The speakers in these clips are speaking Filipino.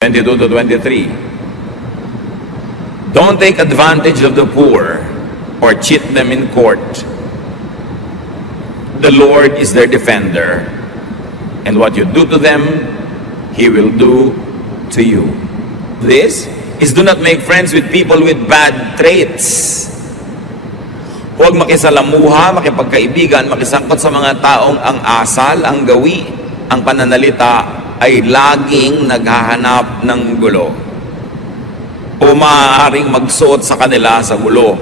22 to 23. Don't take advantage of the poor or cheat them in court. The Lord is their defender, and what you do to them, He will do to you. This is do not make friends with people with bad traits. Huwag makisalamuha, makipagkaibigan, makisangkot sa mga taong ang asal, ang gawi, ang pananalita ay laging naghahanap ng gulo o maaaring magsuot sa kanila sa gulo.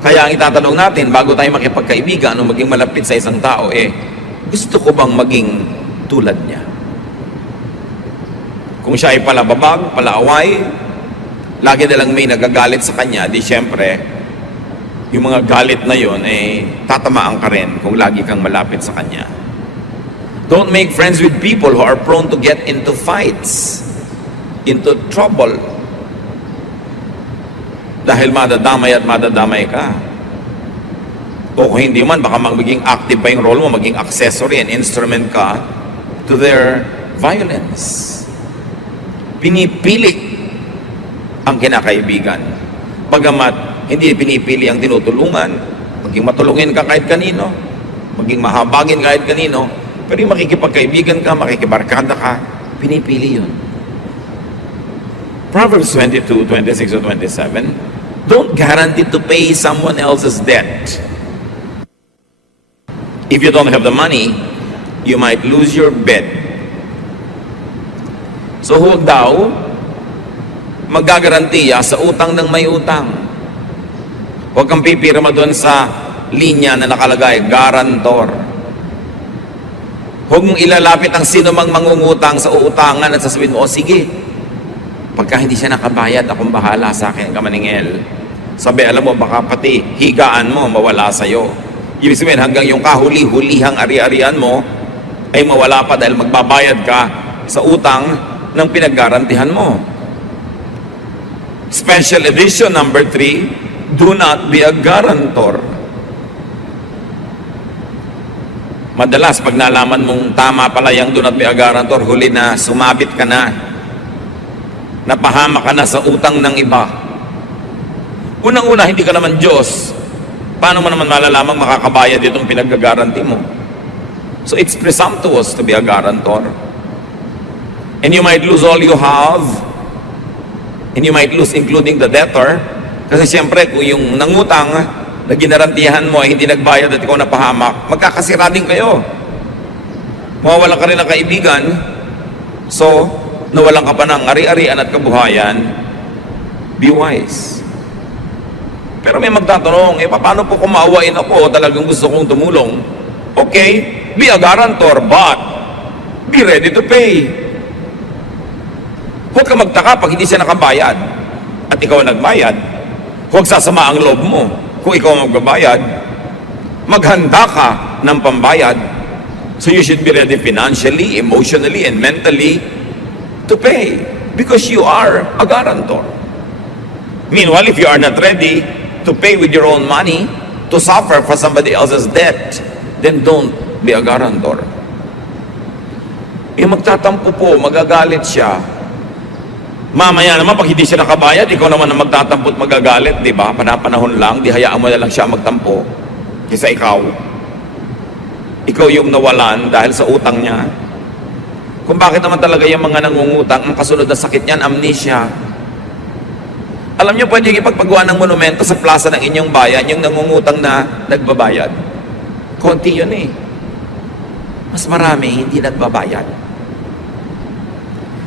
Kaya ang itatanong natin bago tayo makipagkaibigan o maging malapit sa isang tao, gusto ko bang maging tulad niya? Kung siya ay palababag, palaaway, lagi nalang may nagagalit sa kanya, di syempre, yung mga galit na yun, tatamaan ka rin kung lagi kang malapit sa kanya. Don't make friends with people who are prone to get into fights, into trouble. Dahil madadamay at madadamay ka. O kung hindi man, baka magiging active pa yung role mo, maging accessory and instrument ka to their violence. Pinipili ang kinakaibigan. Bagamat hindi pinipili ang tinutulungan, maging matulungin ka kahit kanino, maging mahabagin kahit kanino, pero yung makikipagkaibigan ka, makikibarkada ka, pinipili yun. Proverbs 22, 26 to 27, don't guarantee to pay someone else's debt. If you don't have the money, you might lose your bed. So huwag daw magagarantiya sa utang ng may utang. Huwag kang pipirma doon sa linya na nakalagay, garantor. Huwag mong ilalapit ang sino mang mangungutang sa uutangan at sasabihin mo, sige, pagka hindi siya nakabayad, akong bahala sa akin, kamaningel. Sabi, alam mo, baka pati higaan mo mawala sa'yo. Ibig sabihin, hanggang yung kahuli-hulihang ari-arian mo ay mawala pa dahil magbabayad ka sa utang ng pinaggarantihan mo. Special edition number 3, do not be a guarantor. Madalas, pag nalaman mong tama pala yung do not be a guarantor, huli na, sumabit ka na, napahama ka na sa utang ng iba. Unang-una, hindi ka naman Diyos. Paano mo naman malalamang makakabayad itong pinag-garanti mo? So it's presumptuous to be a guarantor. And you might lose all you have, and you might lose including the debtor, kasi siyempre kung yung nangutang na ginarantihan mo ay hindi nagbayad at ikaw napahamak, magkakasira din kayo. Mawawalan ka rin ng kaibigan, so nawalan ka pa ng ari-arian at kabuhayan. Be wise. Pero may magtatanong, paano po kung maawain ako o talagang gusto kong tumulong? Okay, be a guarantor, but be ready to pay. Huwag ka magtaka pag hindi siya nakabayad at ikaw nagbayad. Huwag sasama ang loob mo kung ikaw magbabayad. Maghanda ka ng pambayad. So you should be ready financially, emotionally, and mentally to pay because you are a guarantor. Meanwhile, if you are not ready to pay with your own money, to suffer for somebody else's debt, then don't be a guarantor. Magtatampo po, magagalit siya. Mamaya naman, pag hindi siya nakabayad, ikaw naman ang magtatampo at magagalit, di ba? Panapanahon lang, di hayaan mo na lang siya magtampo. Kaysa ikaw. Ikaw yung nawalan dahil sa utang niya. Kung bakit naman talaga yung mga nangungutang, ang kasunod na sakit niyan, amnesia. Alam niyo, pwede yung ipagpagawa ng monumento sa plaza ng inyong bayan, yung nangungutang na nagbabayad. Konti yun Mas marami hindi nagbabayad.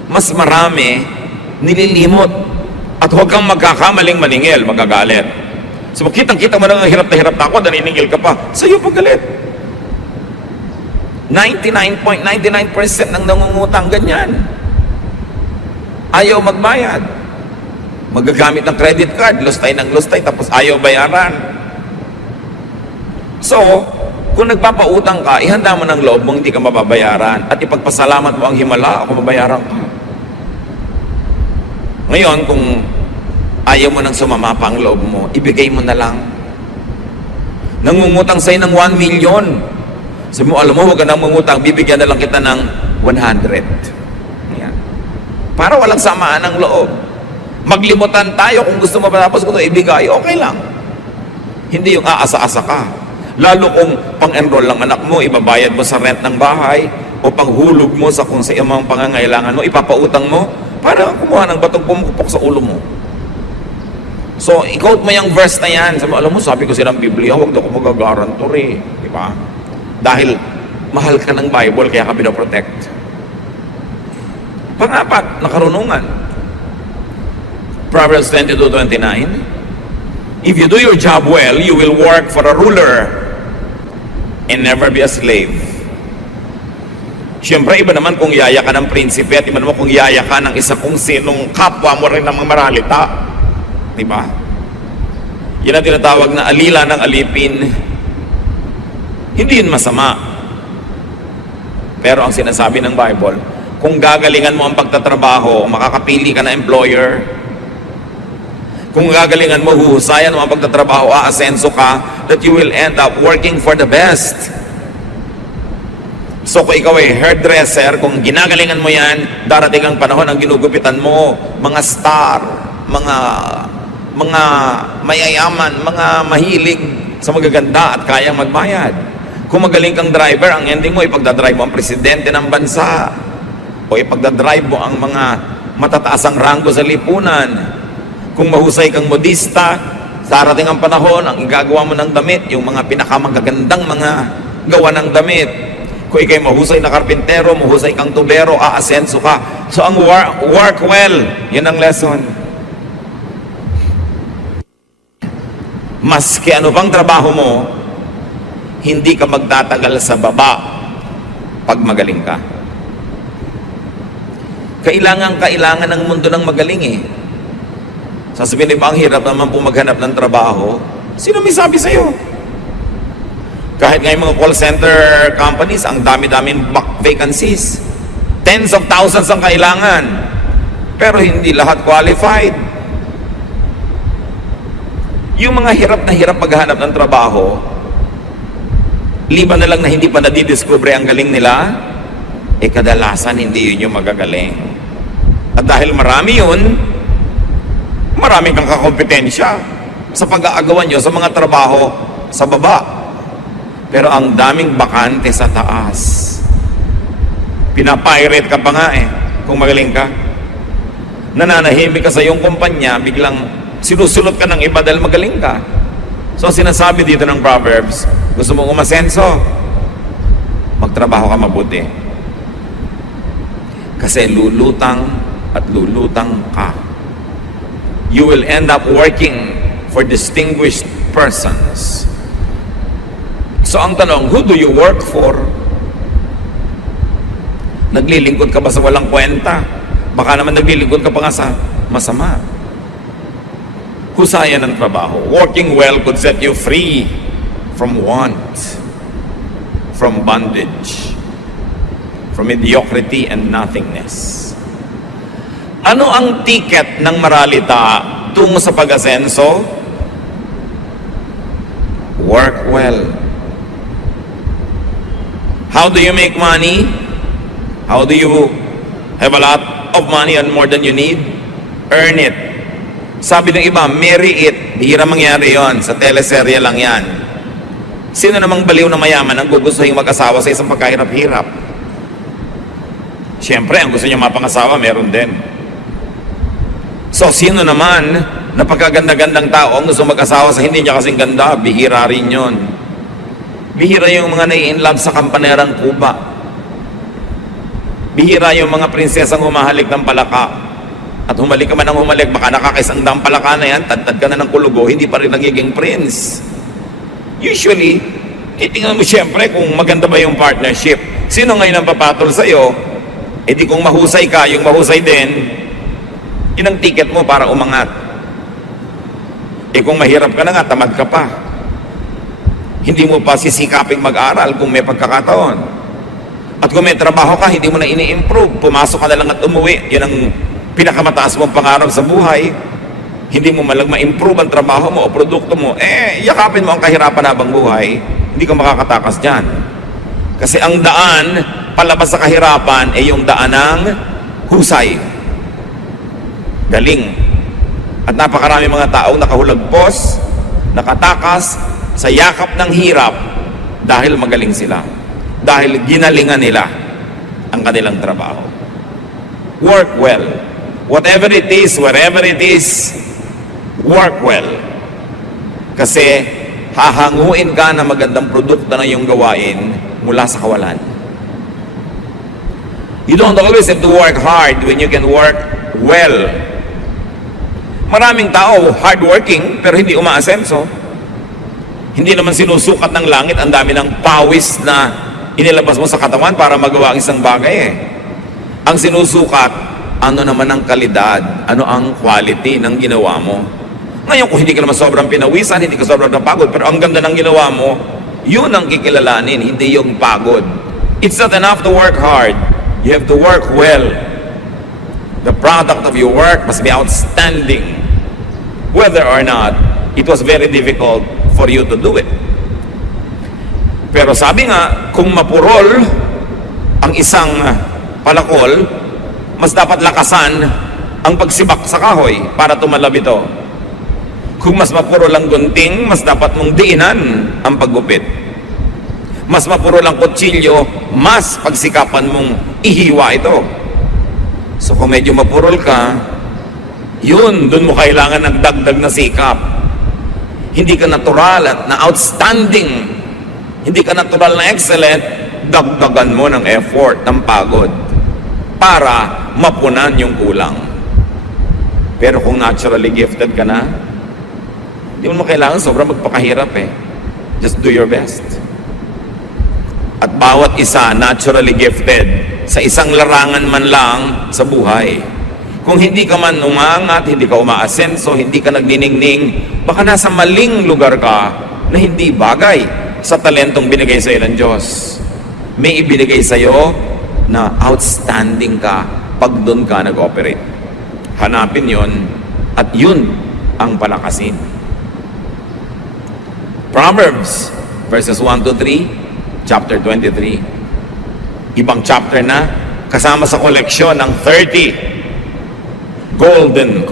Mas marami nililimot. At huwag kang magkakamaling maningil, magagalit. So kitang-kita mo na hirap na ako, naniningil ka pa, sa'yo pagalit. 99.99% ng nangungutang ganyan. Ayaw magbayad. Magagamit ng credit card, lustay ng lustay, tapos ayaw bayaran. So, kung nagpapautang ka, ihanda mo ng loob mong hindi ka mababayaran at ipagpasalamat mo ang himala, ako mabayaran ka. Ngayon, kung ayaw mo nang sumama pa ang loob mo, ibigay mo na lang. Nangungutang sa'yo ng 1 million. Sabi mo, alam mo, huwag ka nang mangutang, bibigyan na lang kita ng 100. Yan. Para walang samaan ng loob. Maglimutan tayo kung gusto mo matapos ko ito ibigay, okay lang. Hindi yung aasa-asa ka. Lalo kung pang-enroll lang anak mo, ibabayad mo sa rent ng bahay, o panghulog mo sa kung sa iyong pangangailangan mo, ipapautang mo, para kumuha ng batong pumupok sa ulo mo. So, i-quote mo yung verse na yan. Sabi, alam mo, sabi ko silang Biblia, huwag daw ko magagarantor eh. Diba? Dahil mahal ka ng Bible, kaya ka pinoprotect. Pang-apat, nakarunungan. Proverbs 22:29. If you do your job well, you will work for a ruler and never be a slave. Siyempre, iba naman kung yaya ka ng prinsipe at iba naman kung yaya ka ng isa kung sinong kapwa mo rin ng mga maralita. Diba? Yan ang tinatawag na alila ng alipin. Hindi yun masama. Pero ang sinasabi ng Bible, kung gagalingan mo ang pagtatrabaho, makakapili ka na employer. Kung gagalingan mo, huhusayan mo ang pagtatrabaho, aasenso ka, that you will end up working for the best. So kung ikaw ay hairdresser, kung ginagalingan mo yan, darating ang panahon ang ginugupitan mo, mga star, mga mayayaman, mga mahilig sa magaganda at kayang magbayad. Kung magaling kang driver, ang ending mo, ipagdadrive mo ang presidente ng bansa, o ipagdadrive mo ang mga matataasang ranggo sa lipunan. Kung mahusay kang modista, darating ang panahon, ang igagawa mo ng damit, yung mga pinakamagagandang mga gawa ng damit. Kung ikay mahusay na karpintero, mahusay kang tubero, aasenso ka. So ang work well, yun ang lesson. Maski ano bang trabaho mo, hindi ka magtatagal sa baba pag magaling ka. Kailangan ng mundo ng magaling eh. Sasabihin ba, ang hirap naman po maghanap ng trabaho? Sino may sabi sa'yo? Kahit ngayon mga call center companies, ang dami-daming vacancies. Tens of thousands ang kailangan. Pero hindi lahat qualified. Yung mga hirap na hirap maghanap ng trabaho, liban na lang na hindi pa nadidiscover ang galing nila, kadalasan hindi yun yung magagaling. At dahil marami yun, marami kang kakompetensya sa pag-aagawan nyo sa mga trabaho sa baba. Pero ang daming bakante sa taas. Pinapirate ka pa nga kung magaling ka. Nananahimik ka sa iyong kumpanya, biglang sinusulot ka ng iba dahil magaling ka. So sinasabi dito ng Proverbs, gusto mong umasenso, magtrabaho ka mabuti. Kasi lulutang at lulutang ka. You will end up working for distinguished persons. So ang tanong, who do you work for? Naglilingkod ka ba sa walang kwenta? Baka naman naglilingkod ka pa nga sa masama. Husaya ng trabaho. Working well could set you free from want, from bondage, from mediocrity and nothingness. Ano ang ticket ng maralita tungo sa pag-asenso? Work well. How do you make money? How do you have a lot of money and more than you need? Earn it. Sabi ng iba, marry it. Bihira mangyari yon. Sa teleserye lang yan. Sino namang baliw na mayaman ang gugustuhin mag-asawa sa isang pagkahirap-hirap? Siyempre, ang gusto niya mapangasawa, meron din. So, sino naman na pagkaganda-gandang tao ang gusto mag-asawa sa hindi niya kasing ganda? Bihira rin yun. Bihira yung mga nai-inlove sa kampanerang Cuba. Bihira yung mga prinsesang humahalik ng palaka. At humalik ka man ng humalik, baka nakakaisang daang palaka na yan, tad ka na ng kulugo, hindi pa rin nagiging prince. Usually, titingnan mo siyempre kung maganda ba yung partnership. Sino ngayon ang papatol sa'yo? Di kung mahusay ka, yung mahusay din, yun ang ticket mo para umangat. Kung mahirap ka na nga, tamad ka pa. Hindi mo pa sisikaping mag-aral kung may pagkakataon. At kung may trabaho ka, hindi mo na ini-improve. Pumasok ka na lang at umuwi. Yun ang pinakamataas mong pangarap sa buhay. Hindi mo malang ma-improve ang trabaho mo o produkto mo. Yakapin mo ang kahirapan habang buhay. Hindi ka makakatakas dyan. Kasi ang daan palabas sa kahirapan yung daan ng husay. galing. At napakarami mga taong nakahulagpos, nakatakas sa yakap ng hirap dahil magaling sila. Dahil ginalingan nila ang kanilang trabaho. Work well. Whatever it is, wherever it is, work well. Kasi hahanguin ka na magandang produkto na iyong gawain mula sa kawalan. You don't always have to work hard when you can work well. Maraming tao hardworking pero hindi umaasenso. Hindi naman sinusukat ng langit ang dami ng pawis na inilabas mo sa katawan para magawa ang isang bagay eh. Ang sinusukat, ano naman ang kalidad, ano ang quality ng ginawa mo. Ngayon kung hindi ka naman sobrang pinawisan, hindi ka sobrang napagod, pero ang ganda ng ginawa mo, yun ang kikilalanin, hindi yung pagod. It's not enough to work hard. You have to work well. The product of your work must be outstanding. Whether or not it was very difficult for you to do it. Pero sabi nga, kung mapurol ang isang palakol, mas dapat lakasan ang pagsibak sa kahoy para tumalab ito. Kung mas mapurol ang gunting, mas dapat mong diinan ang paggupit. Mas mapurol ang kutsilyo, mas pagsikapan mong ihiwa ito. So kung medyo mapurol ka, yun, dun mo kailangan ng dagdag na sikap. Hindi ka natural at na outstanding. Hindi ka natural na excellent, dagdagan mo ng effort, ng pagod para mapunan yung kulang. Pero kung naturally gifted ka na, hindi mo kailangan sobrang magpakahirap eh. Just do your best. At bawat isa naturally gifted sa isang larangan man lang sa buhay. Kung hindi ka man umangat, hindi ka umaasenso, hindi ka nagniningning, baka nasa maling lugar ka na hindi bagay sa talentong binigay sa iyo ng Diyos. May ibinigay sa iyo na outstanding ka pag doon ka nag-operate. Hanapin yon at yun ang palakasin. Proverbs verses 1 to 3, chapter 23. Ibang chapter na, kasama sa koleksyon ng 30 golden,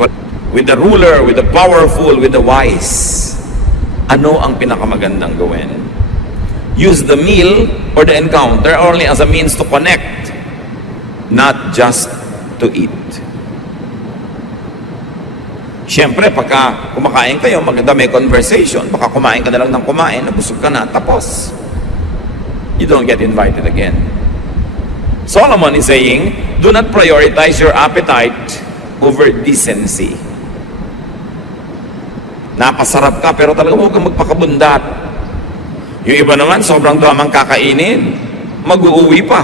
with the ruler, with the powerful, with the wise. Ano ang pinakamagandang gawin? Use the meal or the encounter only as a means to connect, not just to eat. Siyempre, pagka kumakain kayo, maganda may conversation. Baka kumain ka na lang ng kumain, nabusog ka na, tapos. You don't get invited again. Solomon is saying, do not prioritize your appetite over decency. Napasarap ka pero talaga huwag kang magpakabundat. Yung iba naman sobrang damang kakainin, mag-uuwi pa.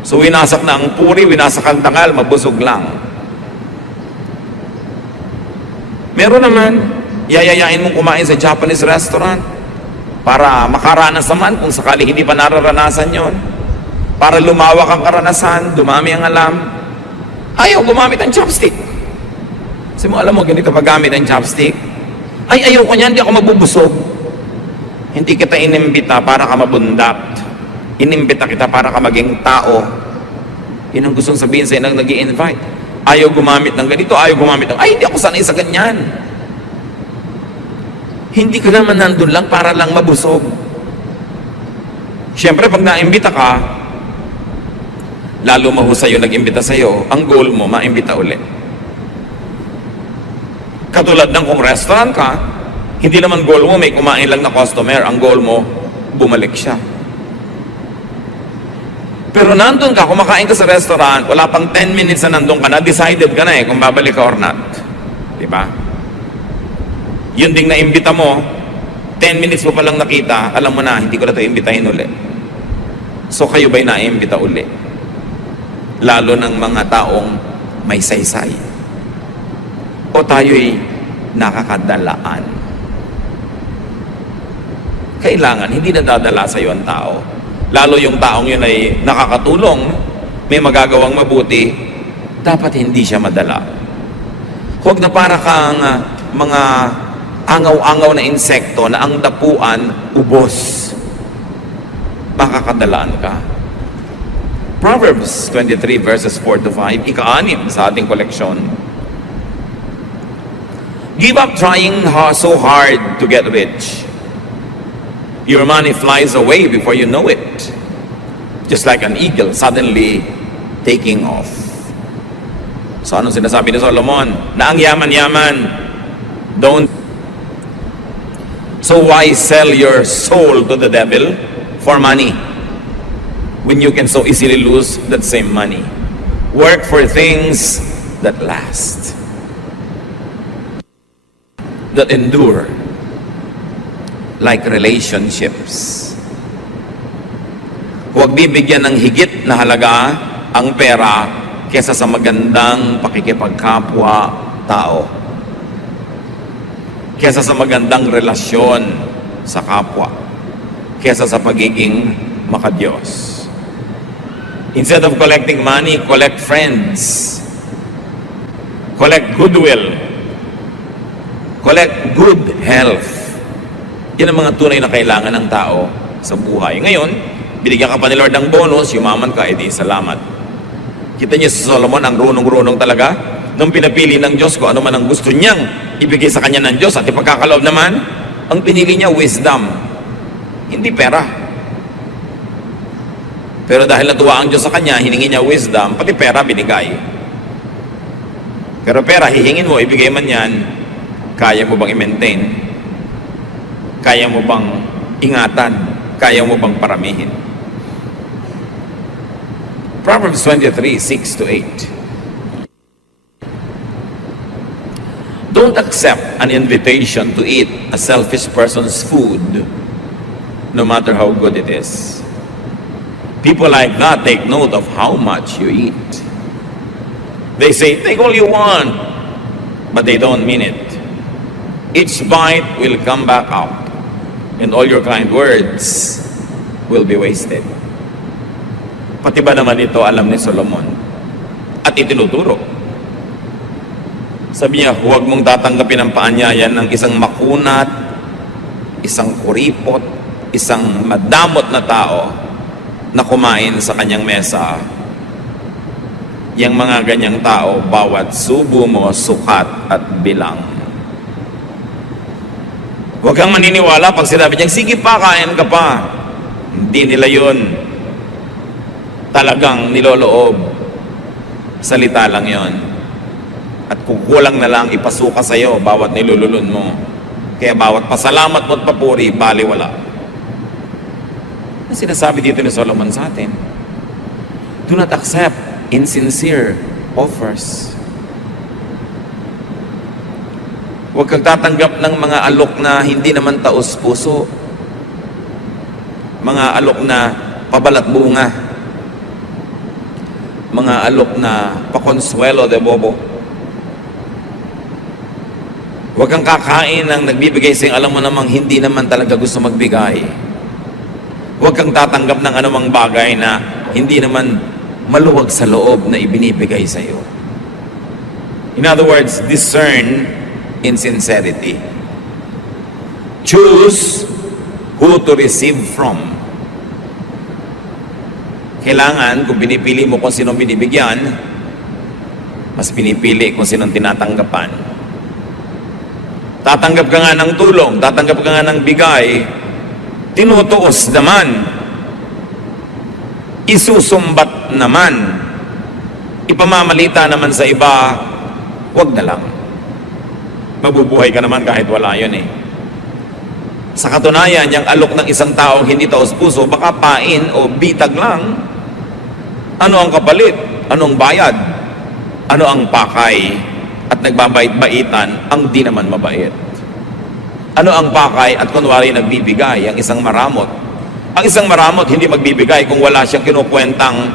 So winasak na ang puri, winasak ang tangal, mabusog lang. Meron naman, yayayain mong kumain sa Japanese restaurant para makaranas naman kung sakali hindi pa nararanasan yon. Para lumawak ang karanasan, dumami ang alam. Ayaw gumamit ng chopstick. Kasi mo alam mo, ganito paggamit ng chopstick. Ay, ayaw ko niyan, hindi ako mabubusog. Hindi kita inimbita para ka mabundat. Inimbita kita para ka maging tao. Yun ang gustong sabihin sa inang nag-i-invite. Ayaw gumamit ng ganito, ayaw gumamit ng, ay, hindi ako sanay sa ganyan. Hindi ka naman nandun lang para lang mabusog. Siyempre, pag naimbita ka, lalo mahusay yung nag-imbita sa'yo, ang goal mo, maimbita ulit. Katulad ng kung restaurant ka, hindi naman goal mo, may kumain lang na customer, ang goal mo, bumalik siya. Pero nandun ka, kumakain ka sa restaurant, wala pang 10 minutes na nandun ka na, decided ka na kung babalik ka or not. Diba? Yun ding naimbita mo, 10 minutes mo palang nakita, alam mo na, hindi ko na ito imbitahin ulit. So kayo ba'y naimbita ulit? Lalo ng mga taong may saysay. O tayo'y nakakadalaan. Kailangan, hindi nadadala sa iyo ang tao. Lalo yung taong yun ay nakakatulong, may magagawang mabuti, dapat hindi siya madala. Huwag na para kang mga angaw-angaw na insekto na ang dapuan, ubos. Makakadalaan ka. Proverbs 23 verses 4 to 5, ika-anim sa ating koleksyon. Give up trying so hard to get rich. Your money flies away before you know it. Just like an eagle suddenly taking off. So anong sinasabi ni Solomon? Na ang yaman-yaman, don't. So why sell your soul to the devil for money when you can so easily lose that same money? Work for things that last, that endure, like relationships. Huwag bibigyan ng higit na halaga ang pera kesa sa magandang pakikipagkapwa-tao, kesa sa magandang relasyon sa kapwa, kesa sa pagiging makadiyos. Instead of collecting money, collect friends. Collect goodwill. Collect good health. Yan ang mga tunay na kailangan ng tao sa buhay. Ngayon, binigyan ka pa ni Lord ng bonus, yumaman ka, edi salamat. Kita niyo si Solomon, ang runong-runong talaga. Nung pinapili ng Diyos ko, ano man ang gusto niyang ibigay sa kanya ng Diyos at ipagkakaloob naman, ang pinili niya, wisdom. Hindi pera. Pero dahil natuwa ang Diyos sa kanya, hiningi niya wisdom, pati pera binigay. Pero pera, hihingin mo, ibigay man yan, kaya mo bang i-maintain? Kaya mo bang ingatan? Kaya mo bang paramihin? Proverbs 23, 6 to 8. Don't accept an invitation to eat a selfish person's food, no matter how good it is. People like that take note of how much you eat. They say, take all you want, but they don't mean it. Each bite will come back up, and all your kind words will be wasted. Pati ba naman ito alam ni Solomon? At itinuturo. Sabi niya, huwag mong tatanggapin ang paanyayan ng isang makunat, isang kuripot, isang madamot na tao na kumain sa kanyang mesa. Yang mga ganyang tao, bawat subo mo, sukat at bilang. Huwag kang maniniwala pag sinabi niya, sige pa, kain ka pa. Hindi nila yun. Talagang niloloob. Salita lang yon. At kukulang na lang ipasuka sa'yo bawat nilululun mo. Kaya bawat pasalamat mo at papuri, baliwala. Ang sinasabi dito ni Solomon sa atin, do not accept insincere offers. Huwag kang tatanggap ng mga alok na hindi naman taos puso. Mga alok na pabalat bunga. Mga alok na pakonsuelo de bobo. Huwag kang kakain ng nagbibigay sa'yo, alam mo namang hindi naman talaga gusto magbigay. Huwag kang tatanggap ng anumang bagay na hindi naman maluwag sa loob na ibinibigay sa iyo. In other words, discern insincerity. Choose who to receive from. Kailangan, kung pinipili mo kung sinong binibigyan, mas pinipili kung sinong tinatanggapan. Tatanggap ka nga ng tulong, tatanggap ka nga ng bigay, tinutuos naman, isusumbat naman, ipamamalita naman sa iba, wag na lang. Mabubuhay ka naman kahit wala yun eh. Sa katunayan, yung alok ng isang tao hindi taos puso, baka pain o bitag lang. Ano ang kapalit? Anong bayad? Ano ang pakay? At nagbabait-baitan ang di naman mabait. Ano ang pakay at kunwari nagbibigay? Ang isang maramot. Ang isang maramot hindi magbibigay kung wala siyang kinukwentang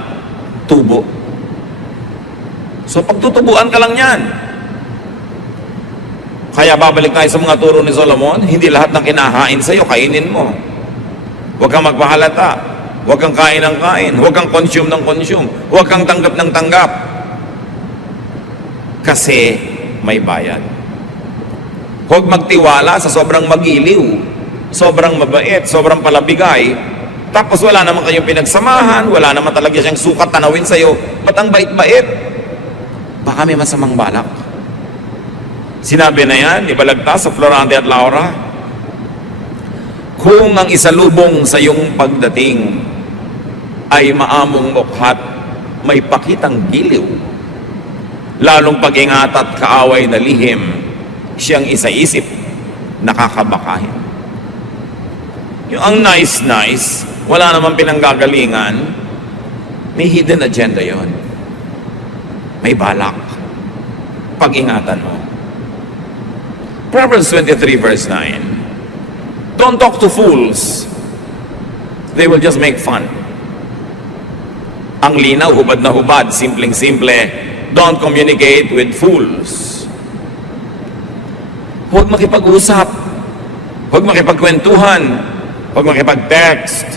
tubo. So pagtutubuan ka lang yan. Kaya babalik tayo sa mga turo ni Solomon, hindi lahat ng kinahain sa'yo, kainin mo. Huwag kang magpahalata. Huwag kang kain ng kain. Huwag kang consume ng consume. Huwag kang tanggap ng tanggap. Kasi may bayad. Huwag magtiwala sa sobrang magiliw, sobrang mabait, sobrang palabigay, Tapos wala naman kayong pinagsamahan, wala naman talaga siyang sukat tanawin sa'yo. Ba't ang bait-bait? Baka may masamang balak. Sinabi na yan, ibalagtas sa Florante at Laura, kung ang isalubong sa iyong pagdating ay maamong mukhat, may pakitang giliw, lalong pag-ingat at kaaway na lihim, siyang isa-isip, nakakabakahin. Yung ang nice, wala namang pinanggagalingan, may hidden agenda yon. May balak. Pag-ingatan mo. Proverbs 23 verse 9. Don't talk to fools. They will just make fun. Ang linaw, hubad na hubad, simpleng-simple. Don't communicate with fools. Huwag makipag-usap. Huwag makipagkwentuhan. Huwag makipag-text.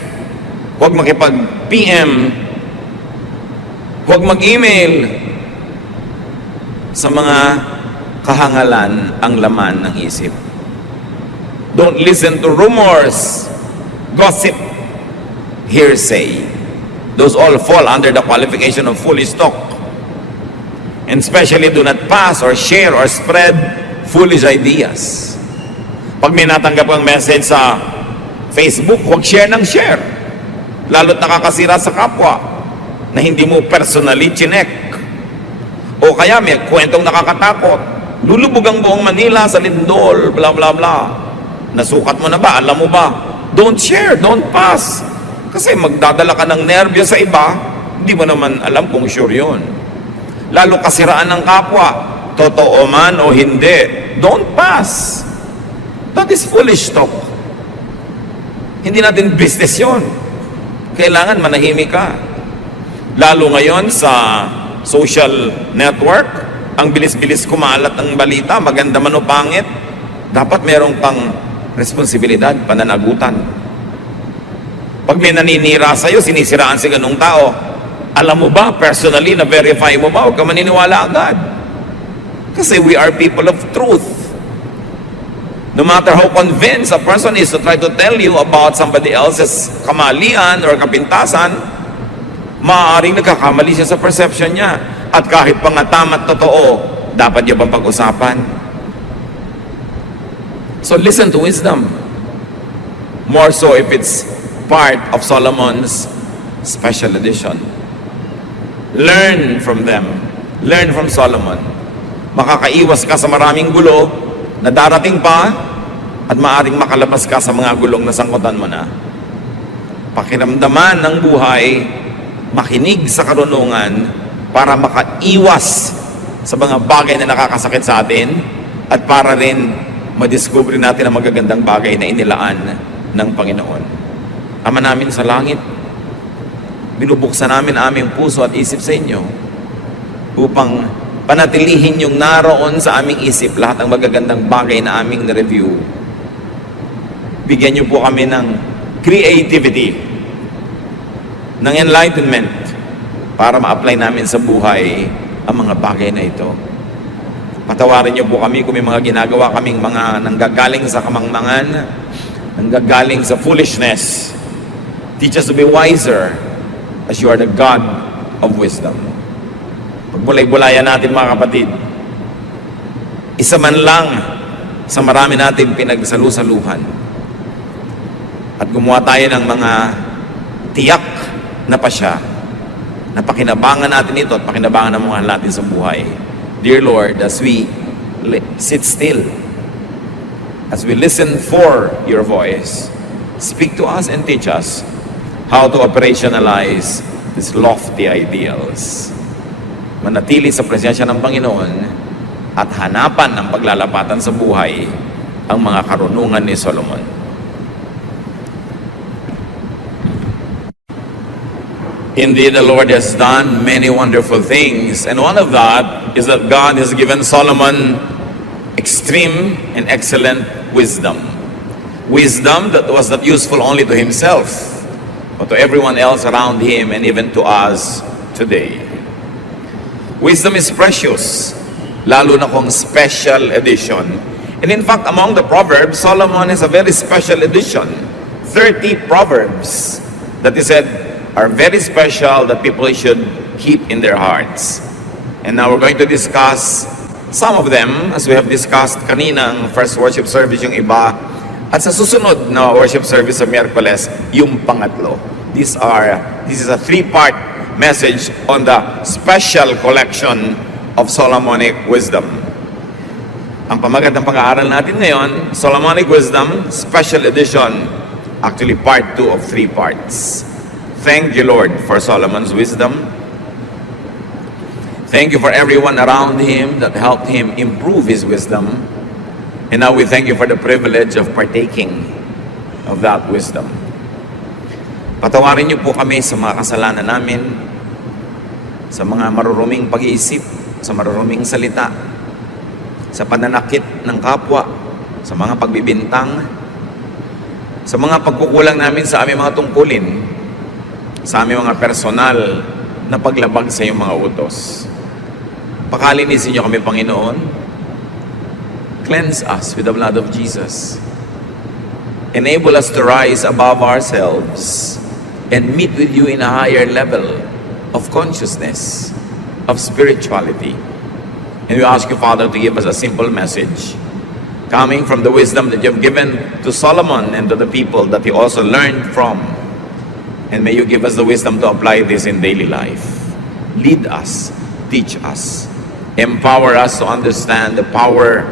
Huwag makipag-PM. Huwag mag-email. Sa mga kahangalan ang laman ng isip. Don't listen to rumors, gossip, hearsay. Those all fall under the qualification of foolish talk. And especially do not pass or share or spread foolish ideas. Pag may natanggap kang message sa Facebook, huwag share ng share. Lalo't nakakasira sa kapwa na hindi mo personally chinek. O kaya may kwentong nakakatakot. Lulubog ang buong Manila sa lindol, bla bla bla. Nasukat mo na ba? Alam mo ba? Don't share, don't pass. Kasi magdadala ka ng nervyo sa iba, hindi mo naman alam kung sure yun. Lalo kasiraan ng kapwa, totoo man o hindi, don't pass. That is foolish talk. Hindi natin business yun. Kailangan manahimik ka. Lalo ngayon sa social network, ang bilis-bilis kumalat ng balita, maganda man o pangit, dapat merong pang responsibilidad, pananagutan. Pag may naninira sa'yo, sinisiraan si ganung tao, alam mo ba, personally, na-verify mo ba, huwag ka maniniwala agad. Kasi we are people of truth. No matter how convinced a person is to try to tell you about somebody else's kamalian or kapintasan, maaaring nagkakamali siya sa perception niya. At kahit pa nga tama't totoo, dapat niya bang pag-usapan? So listen to wisdom. More so if it's part of Solomon's special edition. Learn from them. Learn from Solomon. Makakaiwas ka sa maraming gulo na darating pa at maaaring makalabas ka sa mga gulong na sangkutan mo na. Pakiramdaman ng buhay, makinig sa karunungan para makaiwas sa mga bagay na nakakasakit sa atin at para rin madiscover natin ang magagandang bagay na inilaan ng Panginoon. Ama namin sa langit, binubuksan namin aming puso at isip sa inyo upang panatilihin yung naroon sa aming isip lahat ng magagandang bagay na aming na-review. Bigyan niyo po kami ng creativity, ng enlightenment para ma-apply namin sa buhay ang mga bagay na ito. Patawarin niyo po kami kung may mga ginagawa kaming mga nanggagaling sa kamangmangan, nanggagaling sa foolishness. Teach us to be wiser as you are the God of wisdom. Pagbulay-bulayan natin mga kapatid, isa man lang sa marami natin pinagsalu-saluhan at gumawa tayo ng mga tiyak na pasya na pakinabangan natin ito at pakinabangan ng mga natin sa buhay. Dear Lord, as we sit still, as we listen for your voice, speak to us and teach us how to operationalize these lofty ideals. Manatili sa presensya ng Panginoon at hanapan ng paglalapatan sa buhay ang mga karunungan ni Solomon. Indeed, the Lord has done many wonderful things, and one of that is that God has given Solomon extreme and excellent wisdom. Wisdom that was not useful only to himself, but to everyone else around him and even to us today. Wisdom is precious, lalo na kung special edition. And in fact, among the Proverbs, Solomon has a very special edition. 30 Proverbs that he said are very special that people should keep in their hearts. And now we're going to discuss some of them as we have discussed kanina ang first worship service yung iba. At sa susunod na worship service sa Miyerkules, yung pangatlo. This is a three-part message on the special collection of Solomonic wisdom. Ang pamagat ng pag-aaral natin ngayon, Solomonic Wisdom, Special Edition, actually part 2 of 3 parts. Thank you, Lord, for Solomon's wisdom. Thank you for everyone around him that helped him improve his wisdom. And now we thank you for the privilege of partaking of that wisdom. Patawarin niyo po kami sa mga kasalanan namin, sa mga maruruming pag-iisip, sa maruruming salita, sa pananakit ng kapwa, sa mga pagbibintang, sa mga pagkukulang namin sa aming mga tungkulin, sa aming mga personal na paglabag sa iyong mga utos. Pakalinisin niyo kami, Panginoon. Cleanse us with the blood of Jesus. Enable us to rise above ourselves and meet with you in a higher level of consciousness, of spirituality. And we ask you, Father, to give us a simple message coming from the wisdom that you have given to Solomon and to the people that he also learned from. And may you give us the wisdom to apply this in daily life. Lead us, teach us, empower us to understand the power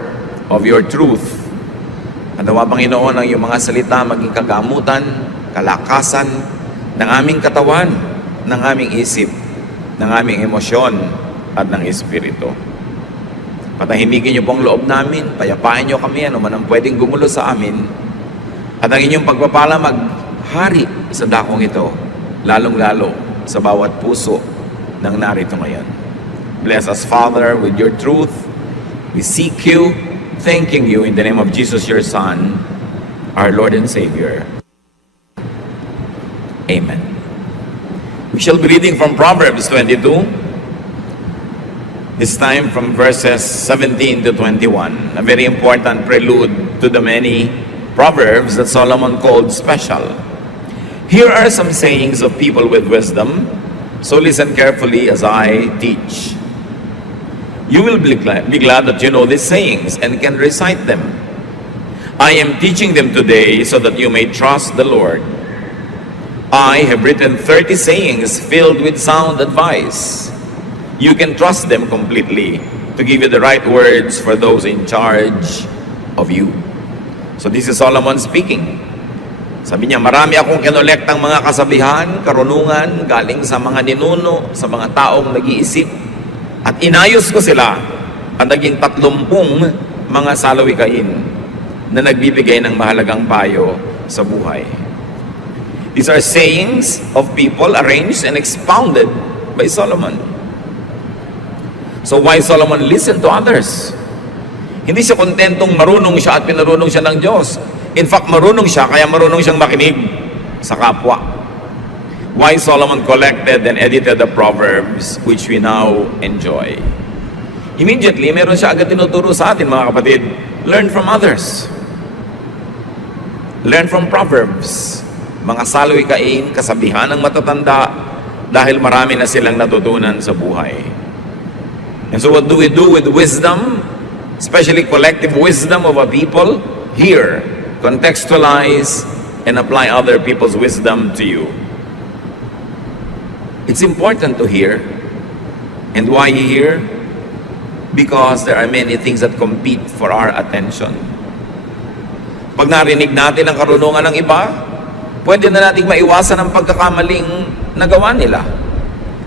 of your truth. At nawa, Panginoon, ang iyong mga salita maging kagamutan, kalakasan ng aming katawan, ng aming isip, ng aming emosyon, at ng espiritu. Patahimikin niyo pong loob namin, payapain niyo kami, ano man ang pwedeng gumulo sa amin, at ang inyong pagpapala maghari sa dakong ito, lalong-lalo sa bawat puso ng narito ngayon. Bless us, Father, with your truth. We seek you, thanking you in the name of Jesus, your Son, our Lord and Savior. Amen. We shall be reading from Proverbs 22, this time from verses 17 to 21, a very important prelude to the many Proverbs that Solomon called special. Here are some sayings of people with wisdom, so listen carefully as I teach. You will be glad that you know these sayings and can recite them. I am teaching them today so that you may trust the Lord. I have written 30 sayings filled with sound advice. You can trust them completely to give you the right words for those in charge of you. So this is Solomon speaking. Sabi niya, marami akong kinolektang mga kasabihan, karunungan, galing sa mga ninuno, sa mga taong nag-iisip. At inayos ko sila at naging 30 mga salawikain na nagbibigay ng mahalagang payo sa buhay. These are sayings of people arranged and expounded by Solomon. So why Solomon listened to others? Hindi siya kontentong marunong siya at pinarunong siya ng Diyos. In fact, marunong siya kaya marunong siyang makinig sa kapwa. Why Solomon collected and edited the Proverbs which we now enjoy. Immediately, meron siya agad tinuturo sa atin, mga kapatid. Learn from others. Learn from Proverbs. Mga salawikain, kasabihan ng matatanda dahil marami na silang natutunan sa buhay. And so what do we do with wisdom? Especially collective wisdom of a people? Hear, contextualize, and apply other people's wisdom to you. It's important to hear. And why hear? Because there are many things that compete for our attention. Pag narinig natin ang karunungan ng iba, pwede na nating maiwasan ang pagkakamaling nagawa nila.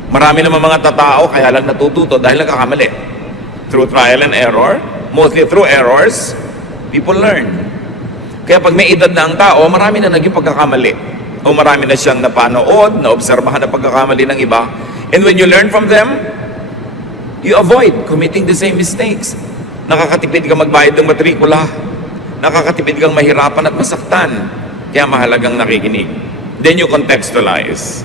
Marami naman mga tatao kaya lang natututo dahil nagkakamali. Through trial and error, mostly through errors, people learn. Kaya pag may edad na ang tao, marami na naging pagkakamali. O marami na siyang napanood, naobserbahan na pagkakamali ng iba. And when you learn from them, you avoid committing the same mistakes. Nakakatipid kang magbayad ng matrikula. Nakakatipid kang mahirapan at masaktan. Kaya mahalagang nakikinig. Then you contextualize.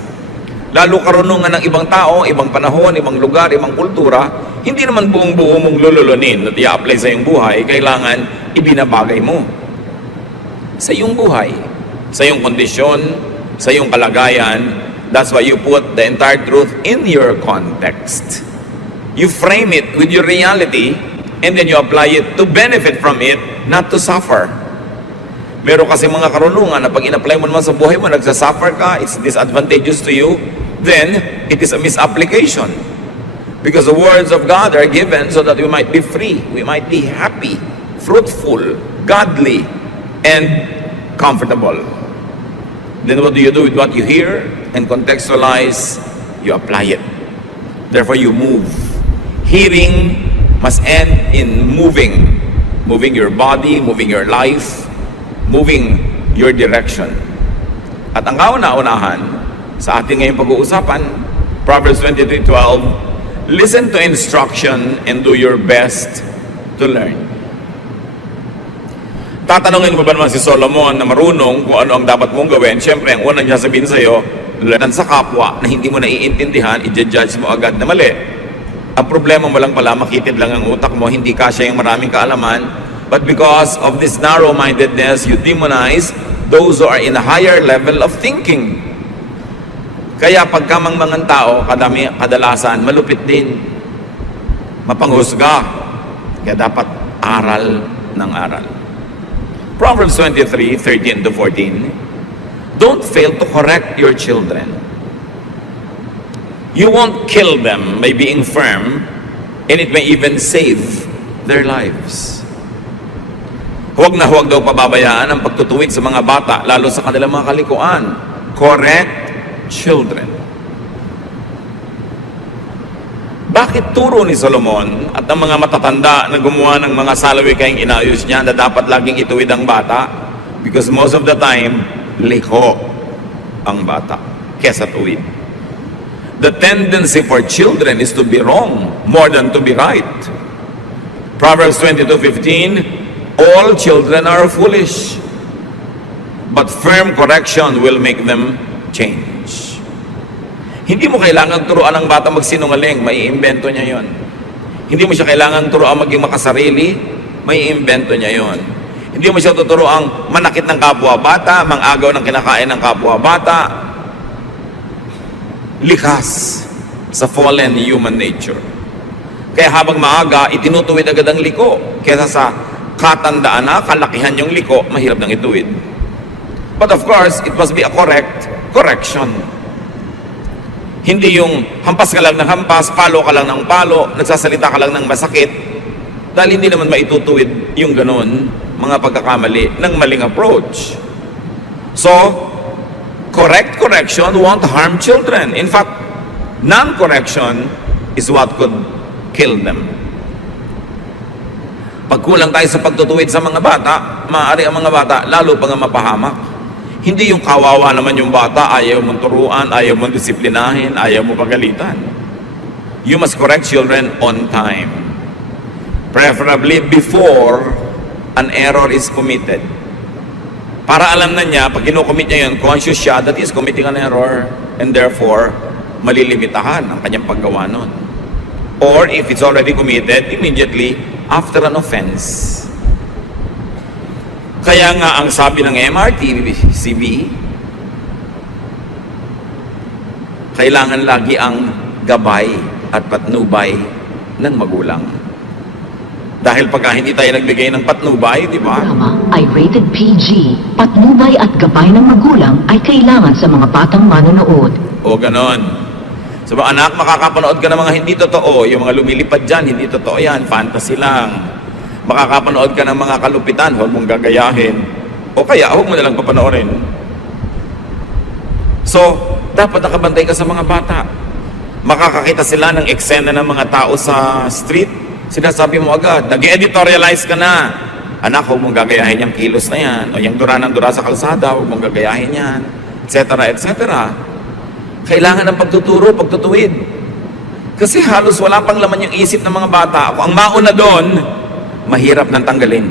Lalo karunungan ng ibang tao, ibang panahon, ibang lugar, ibang kultura, hindi naman buong-buo mong lululunin at i-apply sa iyong buhay, kailangan ibinabagay mo sa iyong buhay, sa iyong kondisyon, sa iyong kalagayan. That's why you put the entire truth in your context. You frame it with your reality, and then you apply it to benefit from it, not to suffer. Meron kasi mga karunungan na pag in-apply mo naman sa buhay mo, nagsasuffer ka, it's disadvantageous to you, then it is a misapplication. Because the words of God are given so that we might be free, we might be happy, fruitful, godly, and comfortable. Then what do you do with what you hear and contextualize? You apply it. Therefore you move. Hearing must end in moving. Moving your body, moving your life, moving your direction. At ang kauna-unahan sa ating ngayong pag-uusapan, Proverbs 23:12, listen to instruction and do your best to learn. Tatanungin mo ba naman si Solomon na marunong kung ano ang dapat mong gawin? Siyempre, ang unang niya sabihin sa iyo, lanan sa kapwa na hindi mo naiintindihan, i-judge mo agad na mali. Ang problema mo lang pala, makitid lang ang utak mo, hindi kasya yung maraming kaalaman. But because of this narrow-mindedness, you demonize those who are in a higher level of thinking. Kaya pagkamang mga tao, kadalasan, malupit din. Mapanghusga. Kaya dapat aral ng aral. Proverbs 23:13-14. Don't fail to correct your children. You won't kill them by being firm, and it may even save their lives. Huwag na huwag daw pababayaan ang pagtutuwid sa mga bata, lalo sa kanilang mga kalikuan. Correct children. Bakit turo ni Solomon at ang mga matatanda na gumawa ng mga salawikayang inayos niya na dapat laging ituwid ang bata? Because most of the time, liko ang bata kesa tuwid. The tendency for children is to be wrong more than to be right. Proverbs 22:15, all children are foolish, but firm correction will make them change. Hindi mo kailangan turuan ang bata magsinungaling, may iimbento niya yon. Hindi mo siya kailangan turuan maging makasarili, may iimbento niya yon. Hindi mo siya tuturuan manakit ng kapwa-bata, mangagaw ng kinakain ng kapwa-bata. Likas sa fallen human nature. Kaya habang maaga, itinutuwid agad ang liko. Kesa sa katandaan na, kalakihan yung liko, mahirap nang ituwid. But of course, it must be a correction. Hindi yung hampas ka lang ng hampas, palo ka lang ng palo, nagsasalita ka lang ng masakit. Dahil hindi naman maitutuwid yung ganun, mga pagkakamali ng maling approach. So, correction won't harm children. In fact, non-correction is what could kill them. Pag kulang tayo sa pagtutuwid sa mga bata, maaari ang mga bata lalo pang mapahamak. Hindi yung kawawa naman yung bata, ayaw mong turuan, ayaw mong disiplinahin, ayaw mo pagalitan. You must correct children on time. Preferably before an error is committed. Para alam na niya, pag kinukomit niya yun, conscious siya that is committing an error, and therefore, malilimitahan ang kanyang paggawa nun. Or if it's already committed, immediately after an offense. Kaya nga ang sabi ng MRTCB, kailangan lagi ang gabay at patnubay ng magulang. Dahil pagka hindi tayo nagbigay ng patnubay, di ba? Programa ay rated PG. Patnubay at gabay ng magulang ay kailangan sa mga batang manonood. O ganon. So anak, makakapanood ka ng mga hindi totoo. Yung mga lumilipad dyan, hindi totoo yan. Fantasy lang. Makakapanood ka ng mga kalupitan, huwag mong gagayahin. O kaya, huwag mo nalang papanoorin. So, dapat nakabantay ka sa mga bata. Makakakita sila ng eksena ng mga tao sa street. Sinasabi mo agad, nag-editorialize ka na. Anak, huwag mong gagayahin yung kilos na yan. O yung dura ng dura sa kalsada, huwag mong gagayahin yan. Etc. etc. Kailangan ng pagtuturo, pagtutuwid. Kasi halos wala pang laman yung isip ng mga bata. Kung ang mauna doon, mahirap nang tanggalin.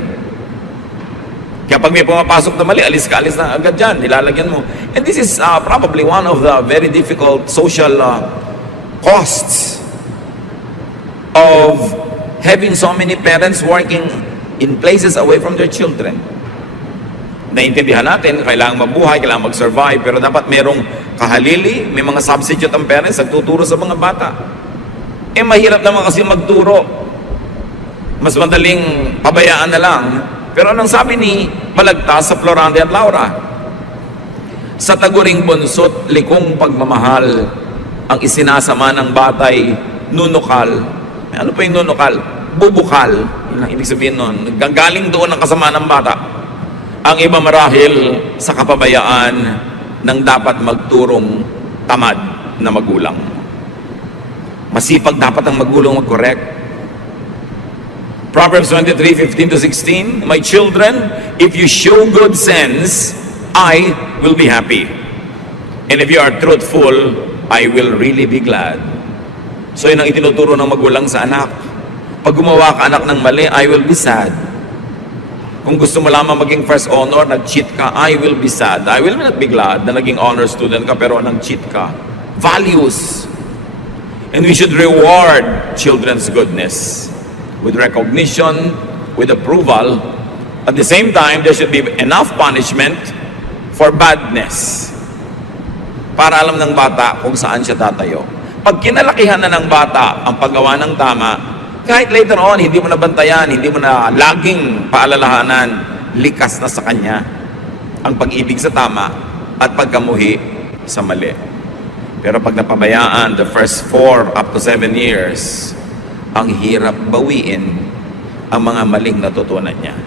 Kaya pag may pumapasok na mali, alis na agad dyan, nilalagyan mo. And this is probably one of the very difficult social costs of having so many parents working in places away from their children. naiintindihan natin, kailangan mabuhay, kailangan mag-survive, pero dapat merong kahalili, may mga substitute ang parents, nagtuturo sa mga bata. Mahirap naman kasi magturo. Mas madaling pabayaan na lang. Pero anong sabi ni Balagtas sa Florante at Laura? Sa taguring bunso't likong pagmamahal, ang isinasama ng batay, nunukal. Ano pa yung nunukal? Bubukal. Yun ang ibig sabihin nun. Gagaling doon ang kasama ng bata. Ang iba marahil sa kapabayaan ng dapat magturong tamad na magulang. Masipag dapat ang magulang mag-correct. Proverbs 23:15-16, My children, if you show good sense, I will be happy. And if you are truthful, I will really be glad. So yun ang itinuturo ng magulang sa anak. Pag gumawa ka anak ng mali, I will be sad. Kung gusto mo lamang maging first honor, nag-cheat ka, I will be sad. I will not be glad na naging honor student ka pero nag-cheat ka. Values. And we should reward children's goodness with recognition, with approval. At the same time, there should be enough punishment for badness para alam ng bata kung saan siya tatayo. Pag kinalakihan na ng bata ang paggawa ng tama, kahit later on, hindi mo na bantayan, hindi mo na laging paalalahanan, likas na sa kanya ang pag-ibig sa tama at pagkamuhi sa mali. Pero pag napabayaan, the first 4 up to 7 years, ang hirap bawiin ang mga maling natutunan niya.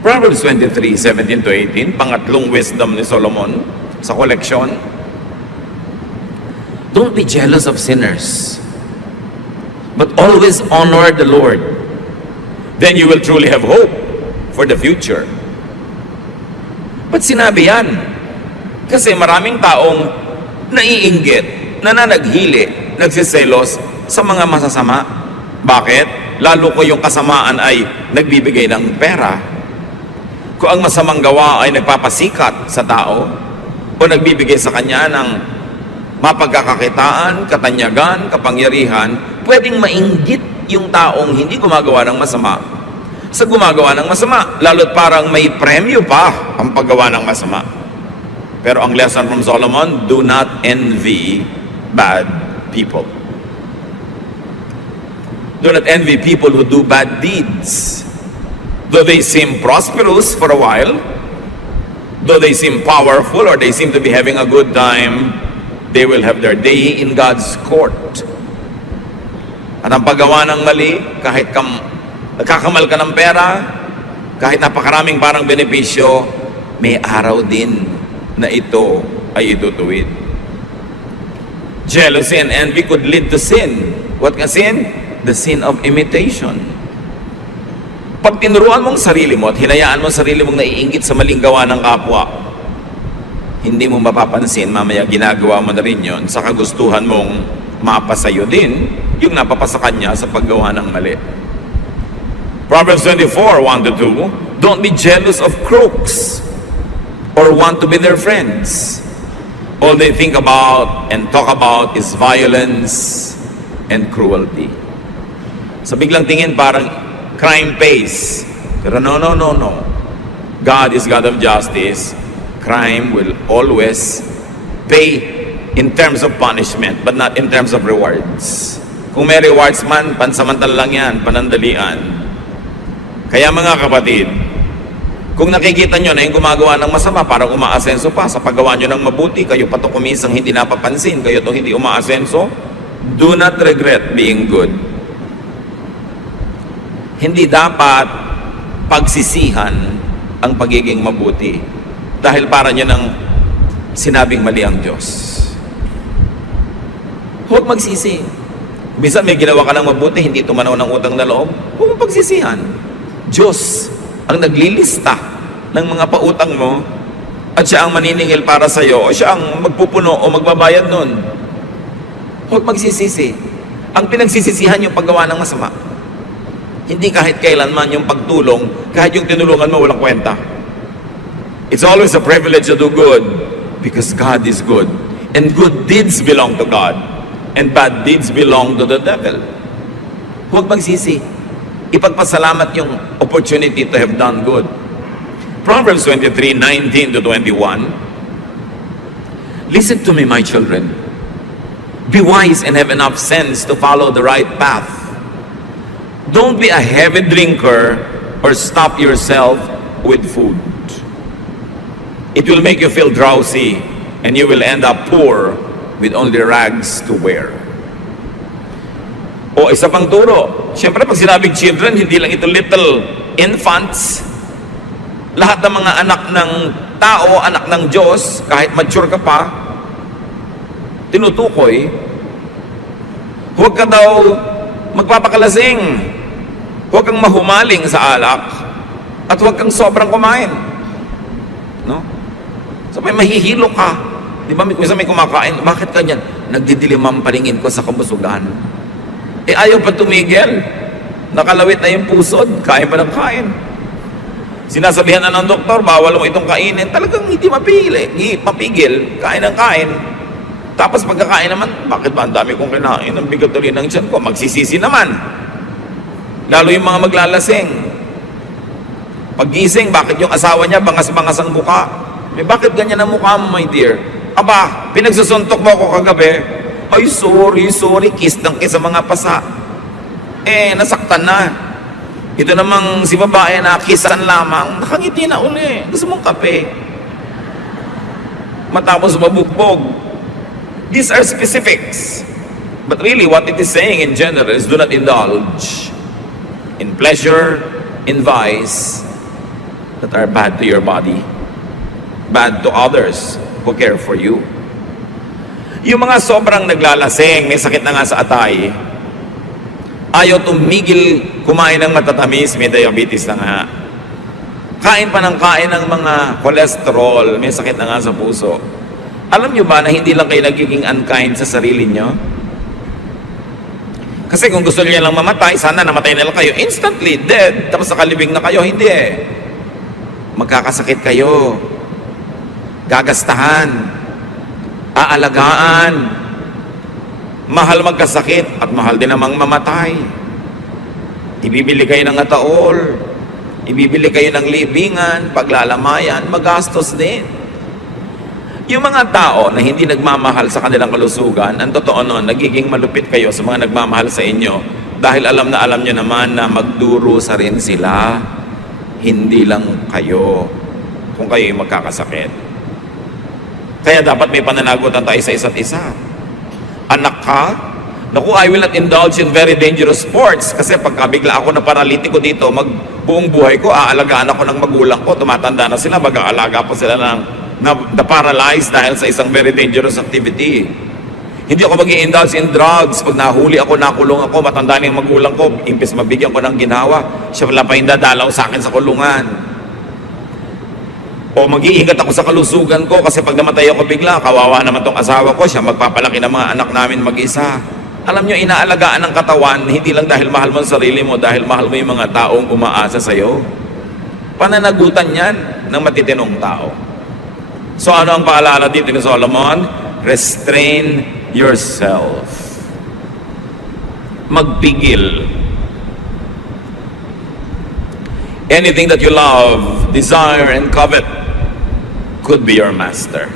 Proverbs 23:17-18, pangatlong wisdom ni Solomon sa koleksyon. Don't be jealous of sinners, but always honor the Lord. Then you will truly have hope for the future. Ba't sinabi yan? Kasi maraming taong naiinggit, nananaghili, nagsiselos sa mga masasama. Bakit? Lalo ko yung kasamaan ay nagbibigay ng pera. Kung ang masamang gawa ay nagpapasikat sa tao o nagbibigay sa kanya ng mapagkakakitaan, katanyagan, kapangyarihan, pwedeng mainggit yung taong hindi gumagawa ng masama sa gumagawa ng masama. Lalo't parang may premyo pa ang paggawa ng masama. Pero ang lesson from Solomon, do not envy bad people. Do not envy people who do bad deeds. Though they seem prosperous for a while, though they seem powerful or they seem to be having a good time, they will have their day in God's court. At ang paggawa ng mali, kahit nagkakamal ka ng pera, kahit napakaraming parang benepisyo, may araw din na ito ay itutuwid. Jealousy and envy could lead to sin. What ka sin? The sin of imitation. Pag tinuruan mong sarili mo at hinayaan mo sarili mong naiinggit sa maling gawa ng kapwa, hindi mo mapapansin, mamaya ginagawa mo na rin yun sa kagustuhan mong mapasayo din yung napapasa kanya sa paggawa ng mali. Proverbs 24:1-2, don't be jealous of crooks or want to be their friends. All they think about and talk about is violence and cruelty. Sa biglang tingin parang crime pays. Pero no. God is God of justice. Crime will always pay in terms of punishment, but not in terms of rewards. Kung may rewards man, pansamantala lang yan, panandalian. Kaya mga kapatid, kung nakikita nyo na yung gumagawa ng masama, parang umaasenso pa, sa paggawa nyo ng mabuti, kayo pa to kumisang hindi napapansin, kayo to hindi umaasenso, do not regret being good. Hindi dapat pagsisihan ang pagiging mabuti dahil para nyo nang sinabing mali ang Diyos. Huwag magsisi. Minsan may ginawa ka ng mabuti, hindi tumanaw ng utang na loob, huwag mong pagsisihan. Diyos ang naglilista ng mga pautang mo at siya ang maniningil para sa iyo o siya ang magpupuno o magbabayad nun. Huwag magsisisi. Ang pinagsisisihan yung paggawa ng masama. Hindi kahit kailanman yung pagtulong, kahit yung tinulungan mo walang kwenta. It's always a privilege to do good because God is good. And good deeds belong to God. And bad deeds belong to the devil. Huwag magsisi. Ipagpasalamat yung opportunity to have done good. Proverbs 23:19 to 21. Listen to me, my children. Be wise and have enough sense to follow the right path. Don't be a heavy drinker or stop yourself with food. It will make you feel drowsy and you will end up poor with only rags to wear. O isa pang turo. Siyempre pag sinabing children, hindi lang ito little infants. Lahat ng mga anak ng tao, anak ng Diyos, kahit mature ka pa, tinutukoy, huwag ka daw magpapakalasing, huwag kang mahumaling sa alak, at huwag kang sobrang kumain. No? So may mahihilo ka. Di ba, minsan may kumakain, bakit ganyan? Nagdidilim ang paningin ko sa kabusugan. Ayaw pa tumigil. Nakalawit na yung pusod, kain pa ng kain. Sinasabihan na ng doktor, bawal mo itong kainin. Talagang hindi mapigil, kain ng kain. Tapos pagkakain naman, bakit ba ang dami kong kinain? Ang bigat tuloy ng tiyan ko, magsisisi naman. Lalo yung mga maglalasing. Paggising, bakit yung asawa niya bangas-bangas ang mukha? Bakit ganyan ang mukha mo, my dear? Aba, pinagsusuntok mo ako kagabi. Ay, sorry, kiss ng kiss sa mga pasa. Nasaktan na. Ito namang si babae na kisan lamang, nakangiti na uli. Gusto mong kape. Matapos mabugbog. These are specifics. But really, what it is saying in general is do not indulge in pleasure, in vice that are bad to your body, bad to others who care for you. Yung mga sobrang naglalasing, may sakit na nga sa atay, ayaw tumigil kumain ng matatamis, may diabetes na nga. Kain pa ng kain ng mga cholesterol, may sakit na nga sa puso. Alam nyo ba na hindi lang kayo nagiging unkind sa sarili nyo? Kasi kung gusto niyo lang mamatay, sana namatay na lang kayo. Instantly, dead. Tapos nakalibing na kayo. Hindi Magkakasakit kayo. Gagastahan. Aalagaan. Mahal magkasakit at mahal din namang mamatay. Ibibili kayo ng ataol. Ibibili kayo ng libingan, paglalamayan, magastos din. Yung mga tao na hindi nagmamahal sa kanilang kalusugan, ang totoo nun, nagiging malupit kayo sa mga nagmamahal sa inyo dahil alam nyo naman na magdurusa rin sila. Hindi lang kayo kung kayo yung magkakasakit. Kaya dapat may pananagutan tayo sa isa't isa. Anak ka? Naku, I will not indulge in very dangerous sports kasi pagka bigla ako na paralitiko dito, buong buhay ko, aalagaan ako ng magulang ko, tumatanda na sila, mag-aalaga pa sila ng na-paralyzed dahil sa isang very dangerous activity. Hindi ako mag-i-indulge in drugs. Pag nahuli ako, nakulong ako, matanda na yung magulang ko, impis mabigyan ko ng ginawa, siya wala pa yung dadalaw sa akin sa kulungan. O mag-iingat ako sa kalusugan ko kasi pag namatay ako bigla, kawawa naman tong asawa ko, siya magpapalaki ng mga anak namin mag-isa. Alam nyo, inaalagaan ng katawan, hindi lang dahil mahal mo ang sarili mo, dahil mahal mo yung mga taong umaasa sa'yo. Pananagutan yan ng matitinong tao. So ano ang paalala dito ni Solomon? Restrain yourself. Magpigil. Anything that you love, desire, and covet could be your master.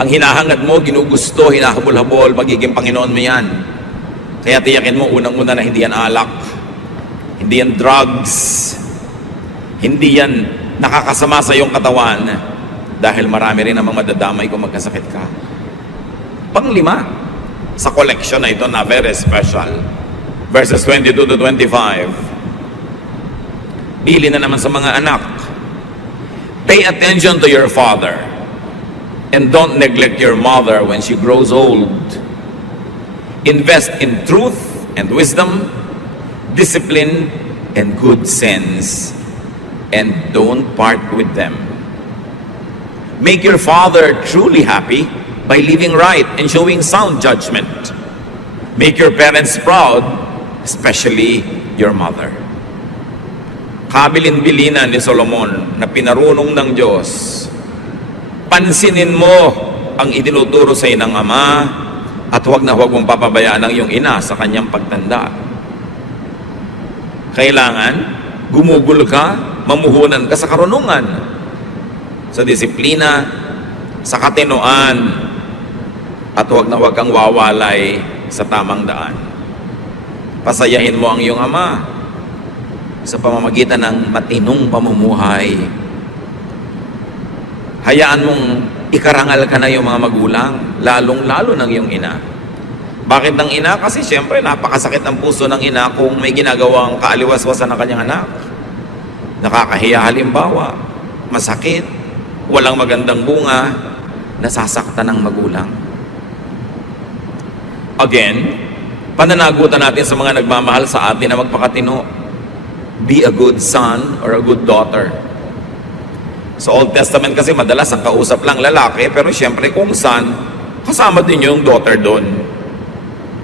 Ang hinahangad mo, ginugusto, hinahabol-habol, magiging Panginoon mo yan. Kaya tiyakin mo unang-una na hindi yan alak, hindi yan drugs, hindi yan nakakasama sa iyong katawan dahil marami rin namang madadamay kung magkasakit ka. Panglima, sa collection na ito na very special, verses 22 to 25, bili na naman sa mga anak. Pay attention to your father and don't neglect your mother when she grows old. Invest in truth and wisdom, discipline and good sense, and don't part with them. Make your father truly happy by living right and showing sound judgment. Make your parents proud, especially your mother. Kabilin-bilinan ni Solomon na pinarunong ng Diyos. Pansinin mo ang itinuturo sa ng ama at huwag na huwag mong papabayaan ang iyong ina sa kanyang pagtanda. Kailangan gumugol ka mamuhunan ka sa karunungan, sa disiplina, sa katinoan, at huwag na huwag kang wawalay sa tamang daan. Pasayahin mo ang iyong ama sa pamamagitan ng matinong pamumuhay. Hayaan mong ikarangal ka na yung mga magulang, lalong-lalo ng iyong ina. Bakit ng ina? Kasi siyempre napakasakit ang puso ng ina kung may ginagawang kaaliwas-wasan ng kanyang anak. Nakakahiya halimbawa, masakit, walang magandang bunga, nasasaktan ng magulang. Again, pananagutan natin sa mga nagmamahal sa atin na magpakatino. Be a good son or a good daughter. Sa Old Testament kasi madalas ang kausap lang lalaki, pero siyempre kung son, kasama din yung daughter doon.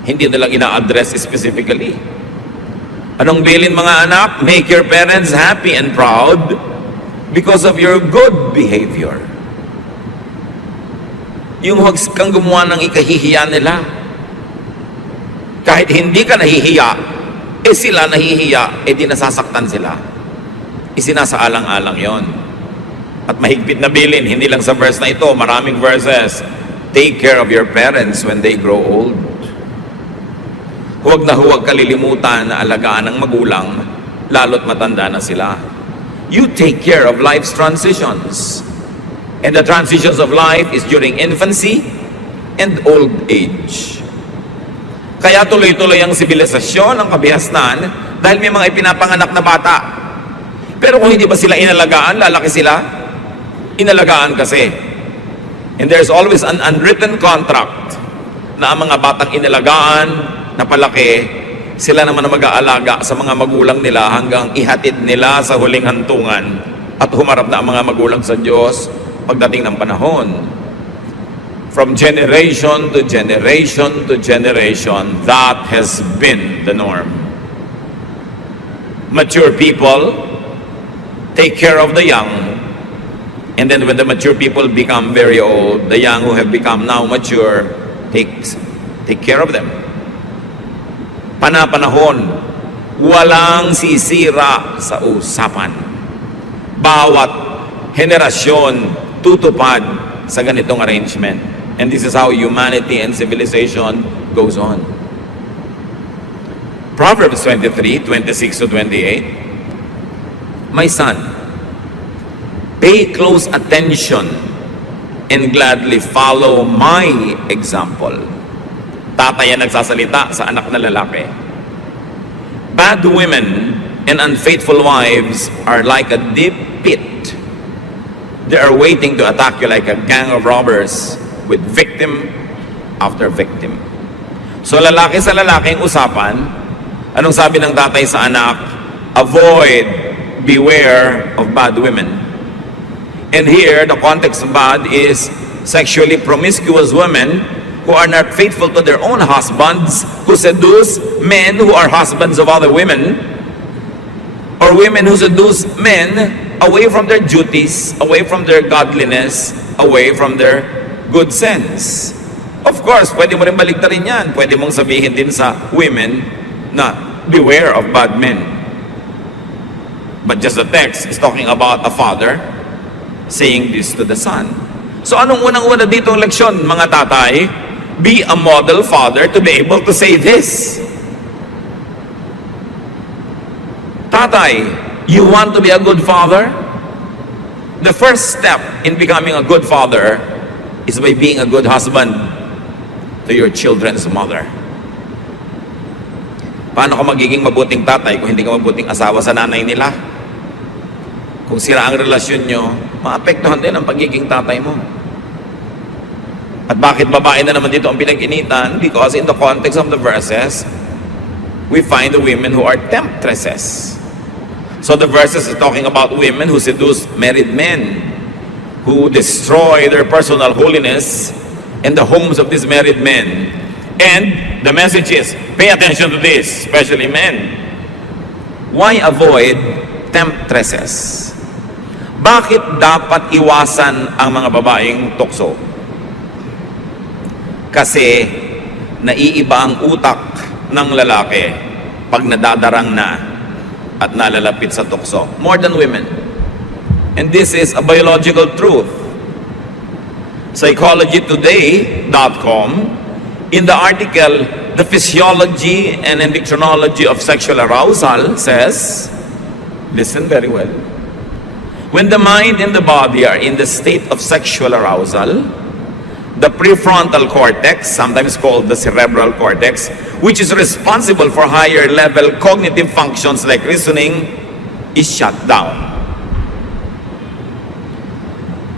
Hindi nilang ina-address specifically. Anong bilin mga anak? Make your parents happy and proud because of your good behavior. Yung huwag kang gumawa ng ikahihiya nila. Kahit hindi ka nahihiya, sila nahihiya, di nasasaktan sila. Isinasaalang-alang yon. At mahigpit na bilin, hindi lang sa verse na ito, maraming verses. Take care of your parents when they grow old. Huwag na huwag kalilimutan na alagaan ng magulang, lalo't matanda na sila. You take care of life's transitions. And the transitions of life is during infancy and old age. Kaya tuloy-tuloy ang sibilisasyon, ang kabihasnan, dahil may mga ipinapanganak na bata. Pero kung hindi ba sila inalagaan, lalaki sila? Inalagaan kasi. And there's always an unwritten contract na ang mga batang inalagaan, na palaki, sila naman ang mag-aalaga sa mga magulang nila hanggang ihatid nila sa huling hantungan at humarap na ang mga magulang sa Diyos pagdating ng panahon. From generation to generation to generation, that has been the norm. Mature people take care of the young, and then when the mature people become very old, the young who have become now mature take care of them. Panapanahon, walang sisira sa usapan. Bawat henerasyon tutupad sa ganitong arrangement. And this is how humanity and civilization goes on. Proverbs 23, 26 to 28. My son, pay close attention and gladly follow my example. Tatay ang nagsasalita sa anak na lalaki. Bad women and unfaithful wives are like a deep pit. They are waiting to attack you like a gang of robbers with victim after victim. So lalaki sa lalaking usapan, anong sabi ng tatay sa anak? Avoid, beware of bad women. And here, the context of bad is sexually promiscuous women who are not faithful to their own husbands, who seduce men who are husbands of other women, or women who seduce men away from their duties, away from their godliness, away from their good sense. Of course, pwede mo rin baligtarin yan. Pwede mong sabihin din sa women na beware of bad men. But just the text is talking about a father saying this to the son. So anong unang-una dito ang leksyon, mga tatay? Be a model father to be able to say this. Tatay, you want to be a good father? The first step in becoming a good father is by being a good husband to your children's mother. Paano ka magiging mabuting tatay kung hindi ka mabuting asawa sa nanay nila? Kung sira ang relasyon nyo, maapektuhan din ang pagiging tatay mo. At bakit babae na naman dito ang pinag-initan? Because in the context of the verses, we find the women who are temptresses. So the verses is talking about women who seduce married men, who destroy their personal holiness in the homes of these married men. And the message is, pay attention to this, especially men. Why avoid temptresses? Bakit dapat iwasan ang mga babaeng tukso? Kasi naiiba ang utak ng lalaki pag nadadarang na at nalalapit sa tukso. More than women. And this is a biological truth. PsychologyToday.com, in the article, The Physiology and Endocrinology of Sexual Arousal, says, listen very well, when the mind and the body are in the state of sexual arousal, the prefrontal cortex, sometimes called the cerebral cortex, which is responsible for higher level cognitive functions like reasoning, is shut down.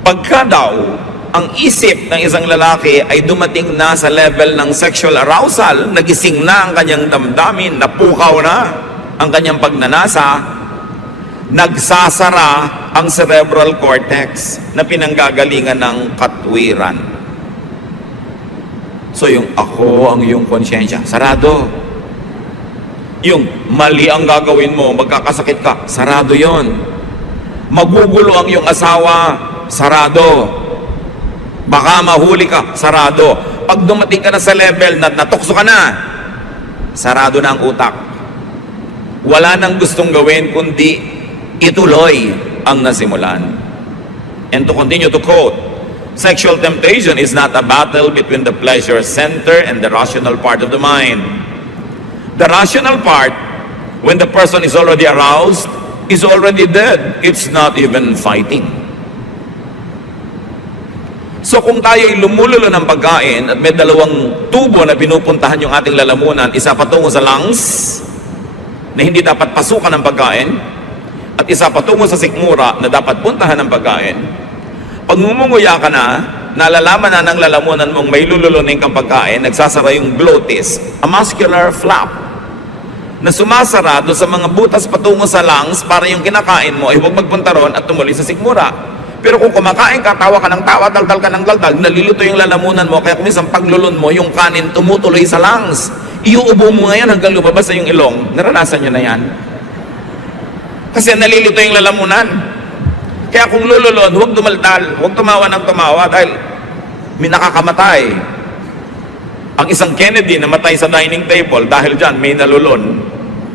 Pagka daw, ang isip ng isang lalaki ay dumating na sa level ng sexual arousal, nagising na ang kanyang damdamin, napukaw na ang kanyang pagnanasa, nagsasara ang cerebral cortex na pinanggagalingan ng katwiran. So yung ako ang iyong konsyensya, sarado. Yung mali ang gagawin mo, magkakasakit ka, sarado yon. Magugulo ang iyong asawa, sarado. Baka mahuli ka, sarado. Pag dumating ka na sa level na natukso ka na, sarado na ang utak. Wala nang gustong gawin kundi ituloy ang nasimulan. And to continue to quote, sexual temptation is not a battle between the pleasure center and the rational part of the mind. The rational part, when the person is already aroused, is already dead. It's not even fighting. So kung tayo'y lumululo ng pagkain at may dalawang tubo na pinupuntahan yung ating lalamunan, isa patungo sa lungs na hindi dapat pasukan ng pagkain, at isa patungo sa sikmura na dapat puntahan ng pagkain, pag ngumunguya ka na, nalalaman na ng lalamunan mong may lululunin kang pagkain, nagsasara yung glottis, a muscular flap, na sumasara doon sa mga butas patungo sa lungs para yung kinakain mo ay huwag magpunta ron at tumuloy sa sikmura. Pero kung kumakain ka, tawa ka ng tawa, daldal ka ng daldal, nalilito yung lalamunan mo, kaya kung isang paglulun mo, yung kanin tumutuloy sa lungs. Iuubo mo ngayon hanggang lumabas sa yung ilong. Naranasan nyo na yan. Kasi nalilito yung lalamunan. Kaya kung lululun, huwag dumaldal, huwag tumawa ng tumawa dahil may nakakamatay. Ang isang Kennedy namatay sa dining table dahil dyan may nalulun.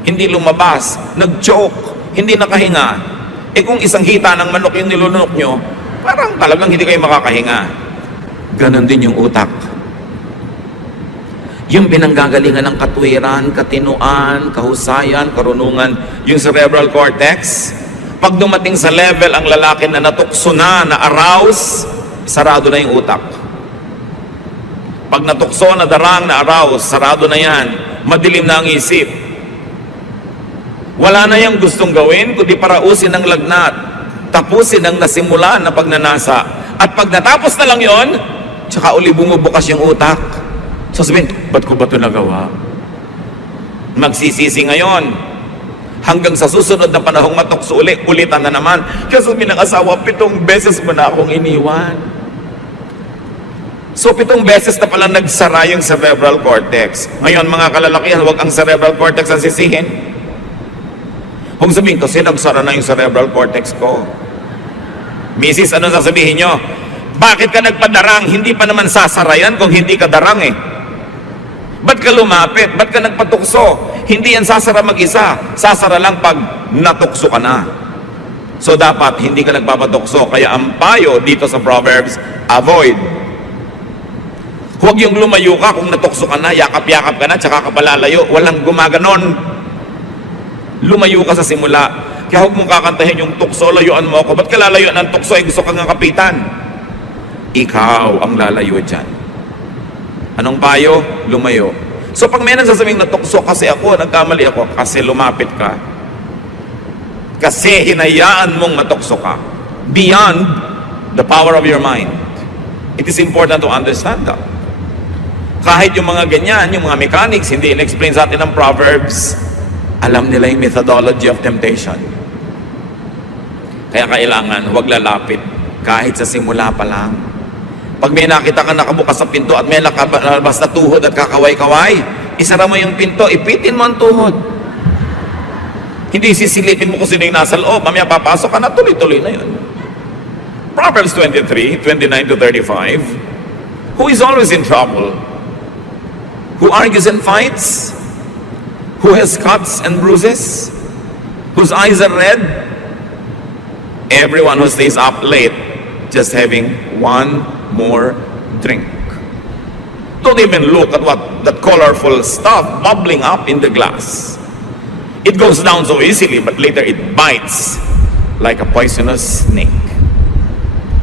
Hindi lumabas, nag-choke, hindi nakahinga. Eh kung isang hita ng manok yung nilunok nyo, parang talagang hindi kayo makakahinga. Ganon din yung utak. Yung pinanggagalingan ng katwiran, katinuan, kahusayan, karunungan, yung cerebral cortex, pag dumating sa level ang lalaki na natukso na arouse, sarado na yung utak. Pag natukso, nadarang, na arouse, sarado na yan, madilim na ang isip. Wala na yung gustong gawin, kundi parausin ang lagnat, tapusin ang nasimulan na pagnanasa. At pag natapos na lang yon, tsaka uli bumubukas yung utak. So sabihin, ba't ko ba ito nagawa? Magsisisi ngayon. Hanggang sa susunod na panahong matukso ulitan na naman. Kasi sabihin ng asawa, 7 beses mo na akong iniwan. So 7 beses na pala nagsara yung cerebral cortex. Ngayon mga kalalakihan, huwag ang cerebral cortex ang sisihin. Kung sabihin kasi nagsara na yung cerebral cortex ko. Mrs., ano sasabihin nyo? Bakit ka nagpadarang? Hindi pa naman sasara yan kung hindi ka darang eh. Ba't ka lumapit? Ba't ka nagpatukso? Hindi yan sasara mag-isa. Sasara lang pag natukso ka na. So dapat hindi ka nagpapatukso. Kaya ang payo dito sa Proverbs, avoid. Huwag yung lumayo ka kung natukso ka na, yakap-yakap ka na, tsaka ka palalayo. Walang gumaganon. Lumayo ka sa simula. Kaya huwag mong kakantahin yung tukso, layuan mo ako. Ba't ka lalayo ng tukso? Ay gusto kang kapitan. Ikaw ang lalayo dyan. Anong payo? Lumayo. So pag may nagsasabing natukso kasi ako, nagkamali ako, kasi lumapit ka. Kasi hinayaan mong matukso ka. Beyond the power of your mind. It is important to understand that. Kahit yung mga ganyan, yung mga mechanics, hindi in-explain sa atin ng Proverbs, alam nila yung methodology of temptation. Kaya kailangan huwag lalapit kahit sa simula pa lang. Pag may nakita ka nakabukas sa pinto at may nakalabas na tuhod at kakaway-kaway, isara mo yung pinto, ipitin mo ang tuhod. Hindi sisilipin mo kung sino yung nasa loob, mamaya papasok ka na, tuloy-tuloy na yun. Proverbs 23, 29 to 35, who is always in trouble? Who argues and fights? Who has cuts and bruises? whose eyes are red, everyone who stays up late just having one more drink. Don't even look at what that colorful stuff bubbling up in the glass. It goes down so easily, but later it bites like a poisonous snake.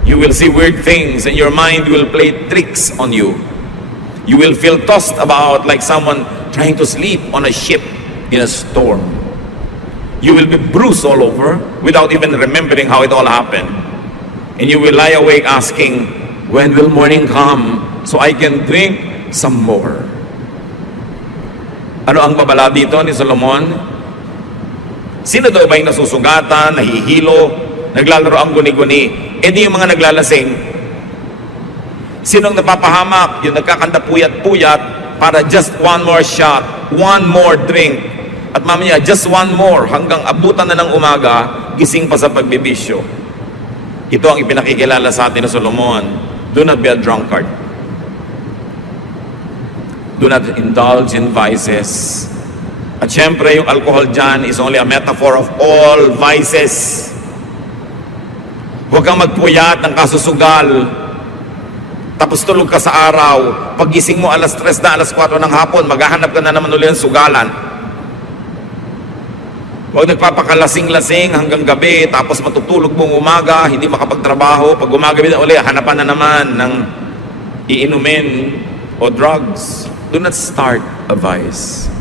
You will see weird things and your mind will play tricks on you. You will feel tossed about like someone trying to sleep on a ship in a storm. You will be bruised all over without even remembering how it all happened. And you will lie awake asking, when will morning come so I can drink some more? Ano ang babala dito ni Solomon? Sino daw ba yung nasusugatan, nahihilo, naglalaro ang guni-guni? E di yung mga naglalasing. Sinong napapahamak? Yung nagkakanta puyat-puyat para just one more shot, one more drink. At mamaya, just one more hanggang abutan na ng umaga, gising pa sa pagbibisyo. Ito ang ipinakikilala sa atin ng Solomon. Do not be a drunkard. Do not indulge in vices. At syempre, yung alcohol dyan is only a metaphor of all vices. Huwag kang magpuyat ng kasusugal. Tapos tulog ka sa araw. Pagising mo alas 3 na, alas 4 ng hapon, maghahanap ka na naman ulit ng sugalan. Huwag nagpapakalasing-lasing hanggang gabi, tapos matutulog mong umaga, hindi makapagtrabaho. Pag umagabi na ulit, hanapan na naman ng iinumin o drugs. Do not start a vice.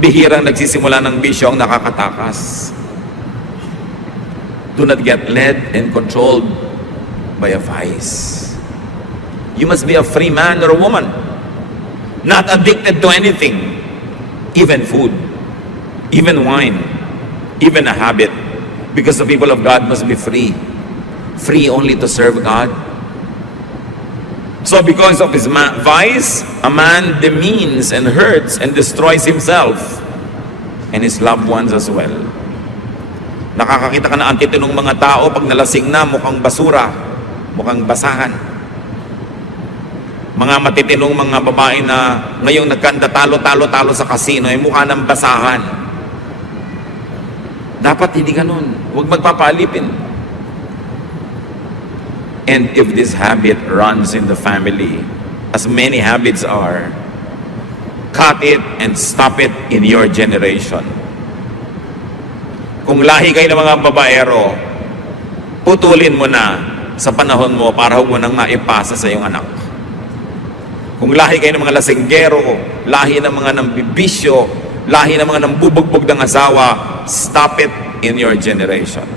Bihirang nagsisimula ng bisyo ang nakakatakas. Do not get led and controlled by a vice. You must be a free man or a woman, not addicted to anything, even food, even wine, even a habit, because the people of God must be free. Free only to serve God. So because of his vice, a man demeans and hurts and destroys himself and his loved ones as well. Nakakakita ka na ang titinong mga tao pag nalasing na, mukhang basura, mukhang basahan. Mga matitinong mga babae na ngayong nagkanda talo sa kasino ay mukha ng basahan. Dapat hindi ganun. Huwag magpapaalipin. And if this habit runs in the family, as many habits are, cut it and stop it in your generation. Kung lahi kayo ng mga babaero, putulin mo na sa panahon mo para huwag mo nang maipasa sa iyong anak. Kung lahi kayo ng mga lasinggero, lahi ng mga nambibisyo, lahi ng mga nambubugbog ng asawa, stop it in your generation.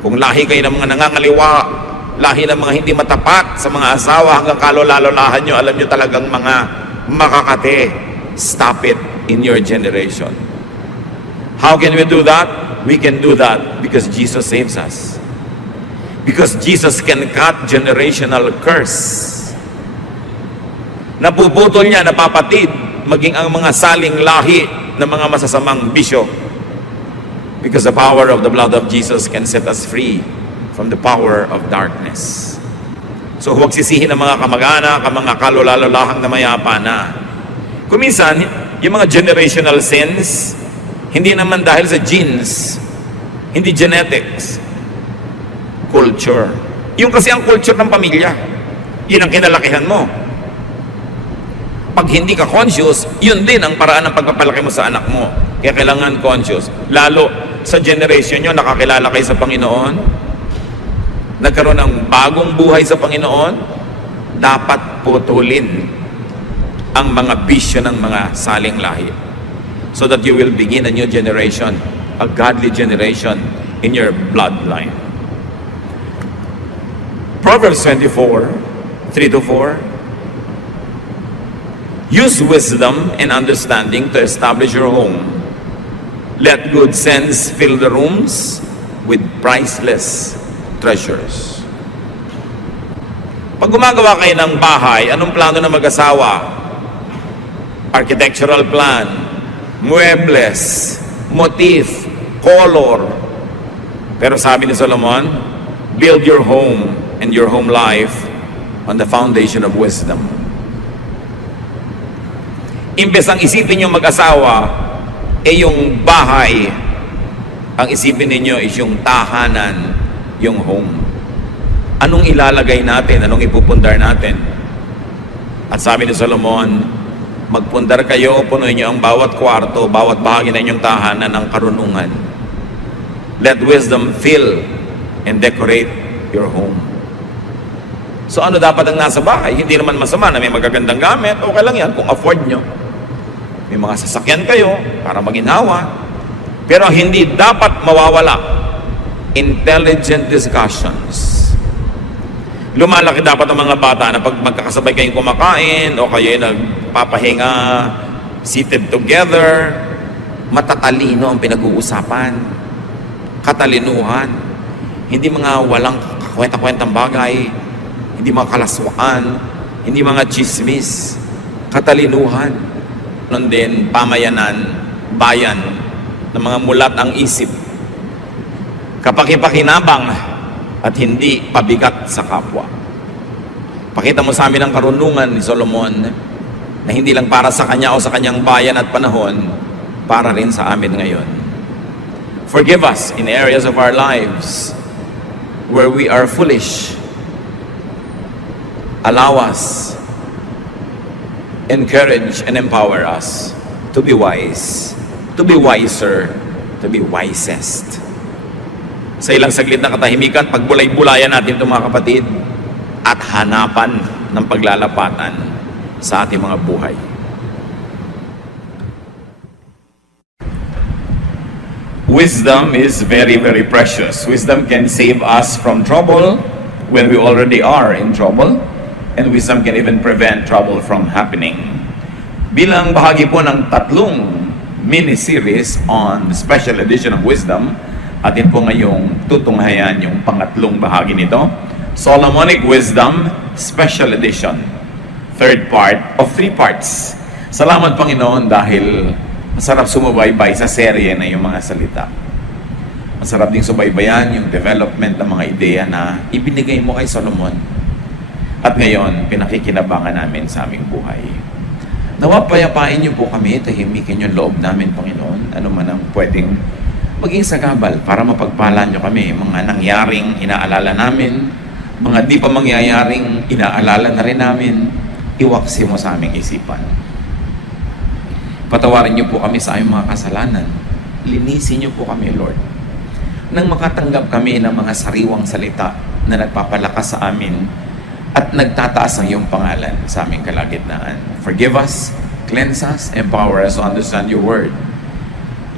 Kung lahi kayo ng mga nangangaliwa, lahi ng mga hindi matapat sa mga asawa hanggang kalolalahan nyo, alam nyo talagang mga makakate, stop it in your generation. How can we do that? We can do that because Jesus saves us. Because Jesus can cut generational curse. Napuputol niya, napapatid, maging ang mga saling lahi ng mga masasamang bisyo. Because the power of the blood of Jesus can set us free from the power of darkness. So huwag sisihin ng mga kamag-anak, ang mga kalolalalahang na mayapa na. Kuminsan, yung mga generational sins, hindi naman dahil sa genes, hindi genetics, culture. Yung kasi ang culture ng pamilya, yun ang kinalakihan mo. Pag hindi ka conscious, yun din ang paraan ng pagpapalaki mo sa anak mo. Kaya kailangan conscious. Lalo sa generation nyo, nakakilala kayo sa Panginoon, nagkaroon ng bagong buhay sa Panginoon, dapat putulin ang mga bisyo ng mga saling lahi so that you will begin a new generation, a godly generation in your bloodline. Proverbs 24, 3-4. Use wisdom and understanding to establish your home. Let good sense fill the rooms with priceless treasures. Pag gumagawa kayo ng bahay, anong plano ng mag-asawa? Architectural plan, muebles, motif, color. Pero sabi ni Solomon, build your home and your home life on the foundation of wisdom. Imbes ang isipin yung mag-asawa, yung bahay, ang isipin ninyo is yung tahanan, yung home. Anong ilalagay natin? Anong ipupundar natin? At sabi ni Solomon, magpundar kayo, punuin niyo ang bawat kwarto, bawat bahagi ng inyong tahanan ng karunungan. Let wisdom fill and decorate your home. So ano dapat ang nasa bahay? Hindi naman masama na may magagandang gamit. Okay lang yan kung afford nyo. May mga sasakyan kayo para maginhawa. Pero hindi dapat mawawala intelligent discussions. Lumalaki dapat ang mga bata na pag magkakasabay kayong kumakain o kayo nagpapahinga, seated together, matatalino ang pinag-uusapan. Katalinuhan. Hindi mga walang kwenta-kwentang bagay. Hindi mga kalaswaan. Hindi mga chismis. Katalinuhan. Nun din, pamayanan, bayan, ng mga mulat ang isip. Kapakipakinabang at hindi pabigat sa kapwa. Pakita mo sa amin ang karunungan ni Solomon na hindi lang para sa kanya o sa kanyang bayan at panahon, para rin sa amin ngayon. Forgive us in areas of our lives where we are foolish. Allow us, encourage and empower us to be wise, to be wiser, to be wisest. Sa ilang saglit na katahimikan, pagbulay-bulayan natin ito mga kapatid at hanapan ng paglalapatan sa ating mga buhay. Wisdom is very, very precious. Wisdom can save us from trouble when we already are in trouble, and wisdom can even prevent trouble from happening. Bilang bahagi po ng tatlong mini-series on the special edition of wisdom, atin po ngayong tutunghayan yung pangatlong bahagi nito, Solomonic Wisdom Special Edition, third part of 3 parts. Salamat Panginoon dahil masarap sumubaybay sa serye na yung mga salita. Masarap ding subaybayan yung development ng mga ideya na ibinigay mo kay Solomon. At ngayon, pinakikinabangan namin sa aming buhay. Nawa payapain niyo po kami, tahimikin yung loob namin, Panginoon. Ano man ang pwedeng maging sagabal para mapagpala niyo kami. Mga nangyaring inaalala namin, mga di pa mangyayaring inaalala na rin namin, iwaksi mo sa aming isipan. Patawarin niyo po kami sa aming mga kasalanan. Linisin niyo po kami, Lord. Nang makatanggap kami ng mga sariwang salita na nagpapalakas sa amin at nagtataas ang iyong pangalan sa aming kalagitnaan. Forgive us, cleanse us, empower us to understand your word.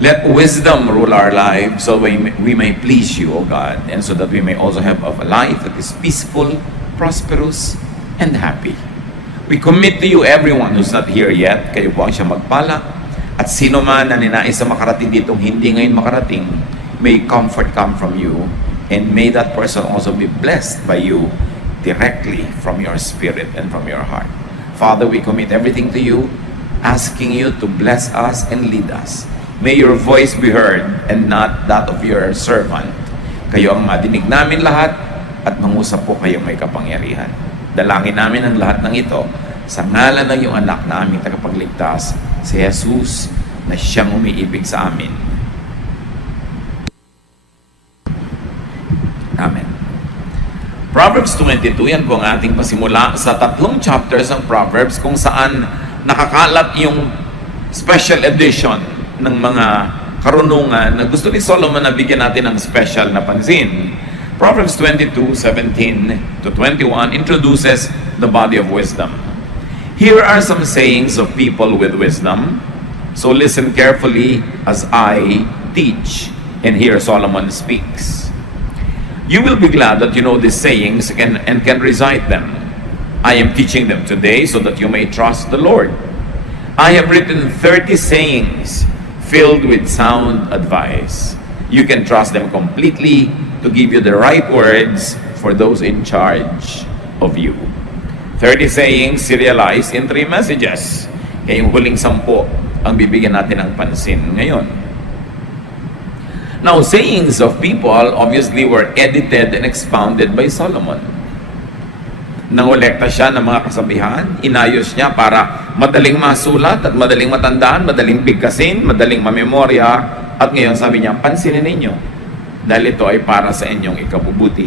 Let wisdom rule our lives so we may please you, O God, and so that we may also have a life that is peaceful, prosperous, and happy. We commit to you everyone who's not here yet. Kayo po ang siya magpala. At sino man na ninais na makarating ditong hindi ngayon makarating, may comfort come from you, and may that person also be blessed by you directly from your spirit and from your heart. Father, we commit everything to you, asking you to bless us and lead us. May your voice be heard and not that of your servant. Kayo ang madinig namin lahat at mangusap po kayong may kapangyarihan. Dalangin namin ang lahat ng ito sa ngalan ng iyong anak na aming tagapagligtas, si Jesus, na siyang umiibig sa amin. Amen. Proverbs 22, yan po ang ating pasimula sa 3 chapters ng Proverbs kung saan nakakalat yung special edition ng mga karunungan na gusto ni Solomon na bigyan natin ng special na pansin. Proverbs 22:17 to 21 introduces the body of wisdom. Here are some sayings of people with wisdom. So listen carefully as I teach. And here Solomon speaks. You will be glad that you know these sayings and can recite them. I am teaching them today so that you may trust the Lord. I have written 30 sayings filled with sound advice. You can trust them completely to give you the right words for those in charge of you. 30 sayings serialized in 3 messages. Kaya yung huling 10 ang bibigyan natin ng pansin ngayon. Now, sayings of people obviously were edited and expounded by Solomon. Nangolekta siya ng mga kasabihan, inayos niya para madaling masulat at madaling matandaan, madaling bigkasin, madaling mamemorya, at ngayon sabi niya, pansinin ninyo, dahil ito ay para sa inyong ikabubuti.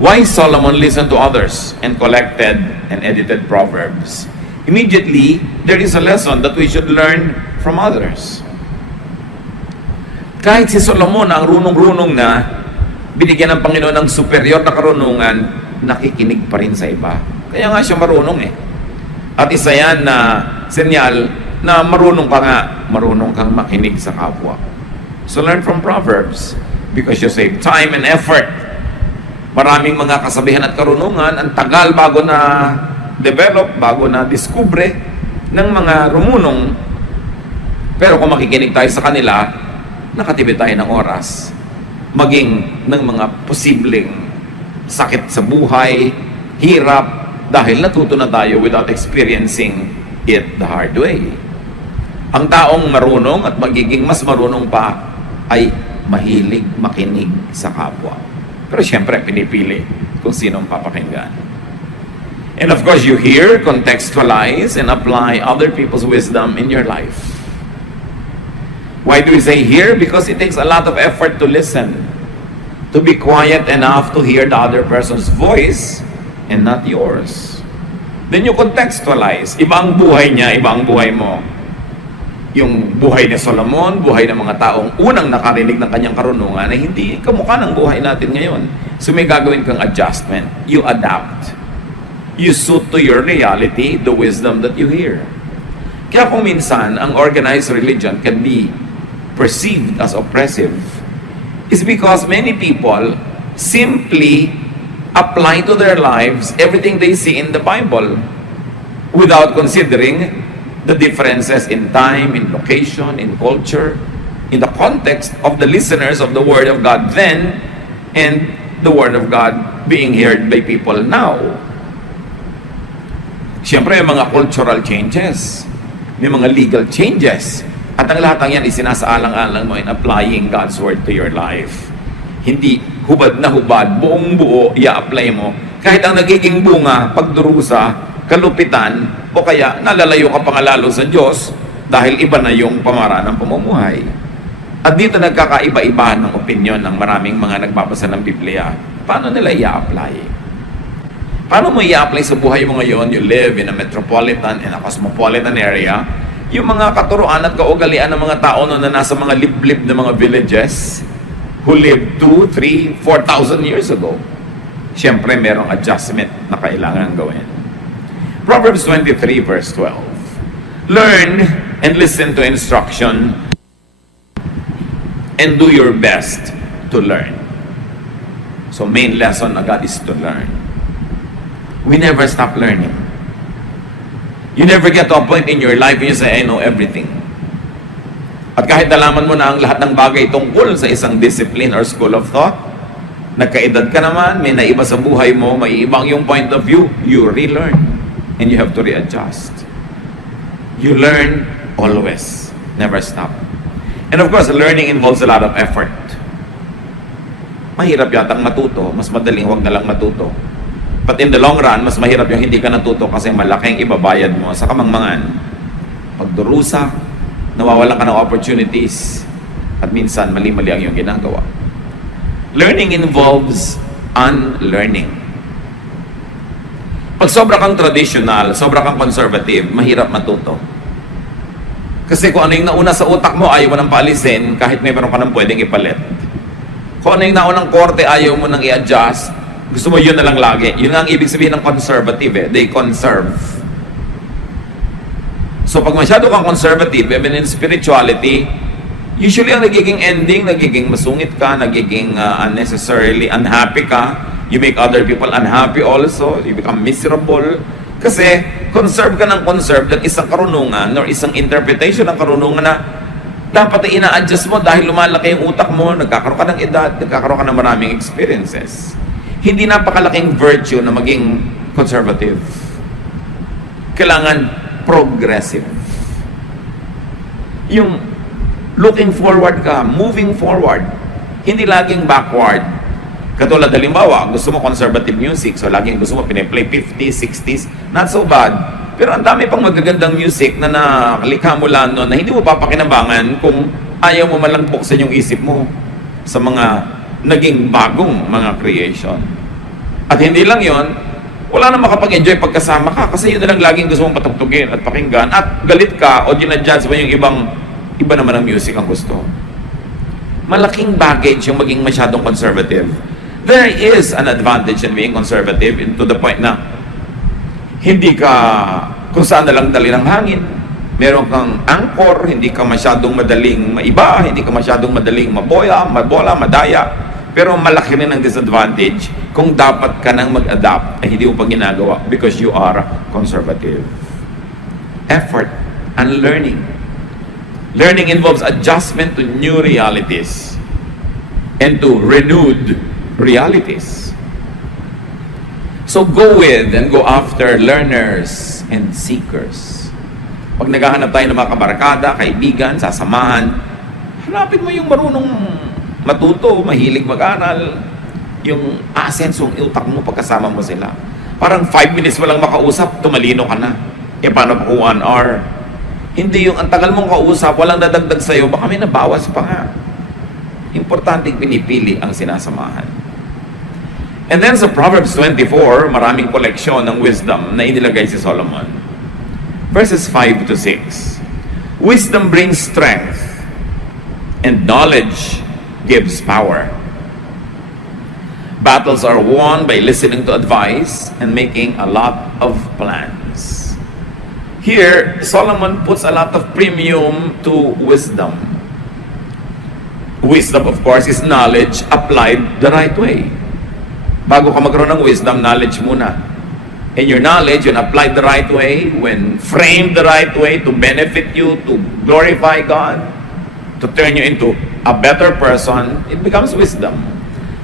Why Solomon listened to others and collected and edited Proverbs? Immediately, there is a lesson that we should learn from others. Kahit si Solomon ang runong-runong na, binigyan ng Panginoon ng superior na karunungan, nakikinig pa rin sa iba. Kaya nga siya marunong eh. At isa yan na senyal na marunong ka nga, marunong kang makinig sa kapwa. So learn from Proverbs because you save time and effort. Maraming mga kasabihan at karunungan, ang tagal bago na develop, bago na diskubre ng mga rumunong. Pero kung makikinig tayo sa kanila, nakatipid tayo ng oras. Maging ng mga posibleng sakit sa buhay, hirap, dahil natuto na tayo without experiencing it the hard way. Ang taong marunong at magiging mas marunong pa ay mahilig makinig sa kapwa. Pero siyempre, pinipili kung sinong papakinggan. And of course, you hear, contextualize, and apply other people's wisdom in your life. Why do we say hear? Because it takes a lot of effort to listen. To be quiet enough to hear the other person's voice and not yours. Then you contextualize. Iba ang buhay niya, iba ang buhay mo. Yung buhay ni Solomon, buhay ng mga taong unang nakarinig ng kanyang karunungan ay hindi kamukha ng buhay natin ngayon. So may gagawin kang adjustment. You adapt. You suit to your reality the wisdom that you hear. Kaya kung minsan, ang organized religion can be perceived as oppressive is because many people simply apply to their lives everything they see in the Bible without considering the differences in time, in location, in culture, in the context of the listeners of the Word of God then and the Word of God being heard by people now. Siyempre, may mga cultural changes, may mga legal changes, at ang lahat ng yan isinasaalang-alang mo in applying God's Word to your life. Hindi hubad na hubad, buong buo, i-apply mo. Kahit ang nagiging bunga, pagdurusa, kalupitan, o kaya nalalayo ka pa nga lalo sa Diyos dahil iba na yung pamaraan ng pamumuhay. At dito nagkakaiba-iba ng opinion ng maraming mga nagbabasa ng Biblia. Paano nila i-apply? Paano mo i-apply sa buhay mo ngayon? You live in a metropolitan and a cosmopolitan area. Yung mga katuruan at kaugalian ng mga tao na nasa mga liblib na mga villages who lived 2, 3, 4,000 years ago. Siyempre, merong adjustment na kailangan gawin. Proverbs 23 verse 12. Learn and listen to instruction and do your best to learn. So main lesson agad is to learn. We never stop learning. You never get to a point in your life when you say, I know everything. At kahit nalaman mo na ang lahat ng bagay tungkol sa isang discipline or school of thought, nagkaedad ka naman, may naiba sa buhay mo, may ibang yung point of view, you relearn. And you have to readjust. You learn always. Never stop. And of course, learning involves a lot of effort. Mahirap yatang matuto, mas madaling huwag na lang matuto. But in the long run, mas mahirap yung hindi ka natuto kasi malaking ibabayad mo sa kamangmangan. Pagdurusa, nawawalan ka ng opportunities, at minsan mali-mali ang iyong ginagawa. Learning involves unlearning. Pag sobra kang traditional, sobra kang conservative, mahirap matuto. Kasi kung ano yung nauna sa utak mo, ayaw mo nang paalisin kahit may meron ka nang pwedeng ipalit. Kung ano yung naunang korte, ayaw mo nang i-adjust, gusto mo yun na lang lagi. Yun nga ang ibig sabihin ng conservative eh. They conserve. So pag masyado kang conservative, even in spirituality, usually ang nagiging ending, nagiging masungit ka, nagiging unnecessarily unhappy ka. You make other people unhappy also. You become miserable. Kasi conserve ka ng conserve ng isang karunungan or isang interpretation ng karunungan na dapat ay ina-adjust mo dahil lumalaki yung utak mo, nagkakaroon ka ng edad, nagkakaroon ka ng maraming experiences. Hindi napakalaking virtue na maging conservative. Kailangan progressive. Yung looking forward ka, moving forward, hindi laging backward. Katulad halimbawa, gusto mo conservative music, so laging gusto mo piniplay 50s, 60s, not so bad. Pero ang dami pang magagandang music na nakalikha mula noon na hindi mo papakinabangan kung ayaw mo man lang buksan yung isip mo sa mga naging bagong mga creation. At hindi lang yon, wala na makapag-enjoy pagkasama ka kasi yun na lang laging gusto mong patugtugin at pakinggan at galit ka o ginadjudge mo yung iba naman ang music ang gusto. Malaking baggage yung maging masyadong conservative. There is an advantage in being conservative to the point na hindi ka kung saan na lang dali ng hangin. Meron kang anchor, hindi ka masyadong madaling maiba, hindi ka masyadong madaling mabola, madaya. Pero malaki rin ang disadvantage kung dapat ka nang mag-adapt ay hindi mo pa ginagawa because you are conservative. Effort and learning. Learning involves adjustment to new realities and to renewed realities. So go with and go after learners and seekers. Pag naghahanap tayo ng mga kabarkada, kaibigan, sasamahan, hanapin mo yung marunong matuto, mahilig mag-aral, yung asensong utak mo pagkasama mo sila. Parang 5 minutes mo lang makausap, tumalino ka na. E paano kung 1 hour? Hindi yung ang tagal mong kausap, walang dadagdag sa'yo, baka may nabawas pa nga. Importanteng pinipili ang sinasamahan. And then sa Proverbs 24, maraming koleksyon ng wisdom na inilagay si Solomon. Verses 5 to 6. Wisdom brings strength, and knowledge gives power. Battles are won by listening to advice and making a lot of plans. Here, Solomon puts a lot of premium to wisdom. Wisdom, of course, is knowledge applied the right way. Bago ka magkaroon ng wisdom, knowledge muna. And your knowledge, when applied the right way, when framed the right way to benefit you, to glorify God, to turn you into a better person, it becomes wisdom.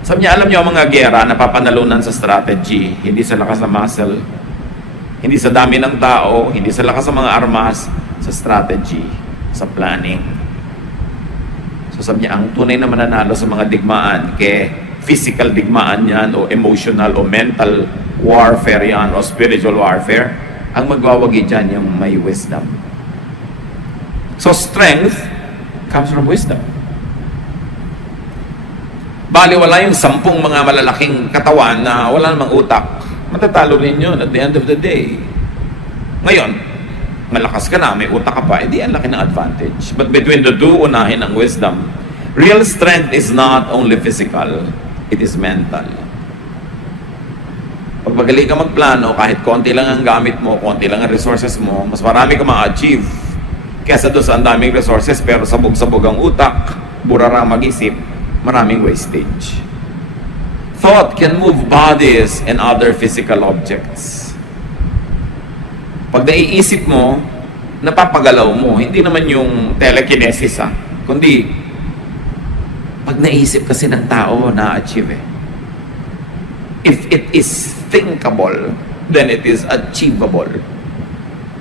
Sabi niya, alam niyo ang mga gera na papanalunan sa strategy, hindi sa lakas ng muscle, hindi sa dami ng tao, hindi sa lakas ng mga armas, sa strategy, sa planning. So sabi niya, ang tunay na mananalo sa mga digmaan, physical digmaan yan, o emotional, o mental warfare yan, o spiritual warfare, ang magwawagi dyan yung may wisdom. So strength comes from wisdom. Baliwala yung 10 mga malalaking katawan na wala namang utak. Matatalo rin yun at the end of the day. Ngayon, malakas ka na, may utak ka pa, edi ang laki ng advantage. But between the two, unahin ang wisdom. Real strength is not only physical, it is mental. Pag magaling ka magplano, kahit konti lang ang gamit mo, konti lang ang resources mo, mas marami ka ma-achieve kesa doon sa ang daming resources pero sabog-sabog ang utak, burara mag-isip, maraming wastage. Thought can move bodies and other physical objects. Pag naiisip mo, napapagalaw mo, hindi naman yung telekinesis kundi pag naisip kasi ng tao, na-achieve If it is thinkable, then it is achievable.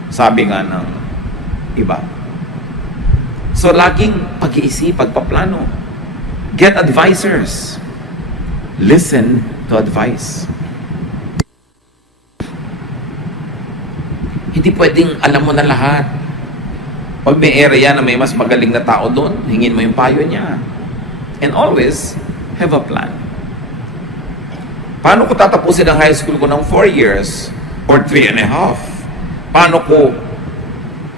Sabi nga ng iba. So, laging pag-iisip, pagpaplano. Get advisors. Listen to advice. Hindi pwedeng alam mo na lahat. Pag may area na may mas magaling na tao doon, hingin mo yung payo niya. And always, have a plan. Paano ko tatapusin ang high school ko ng 4 years or 3.5? Paano ko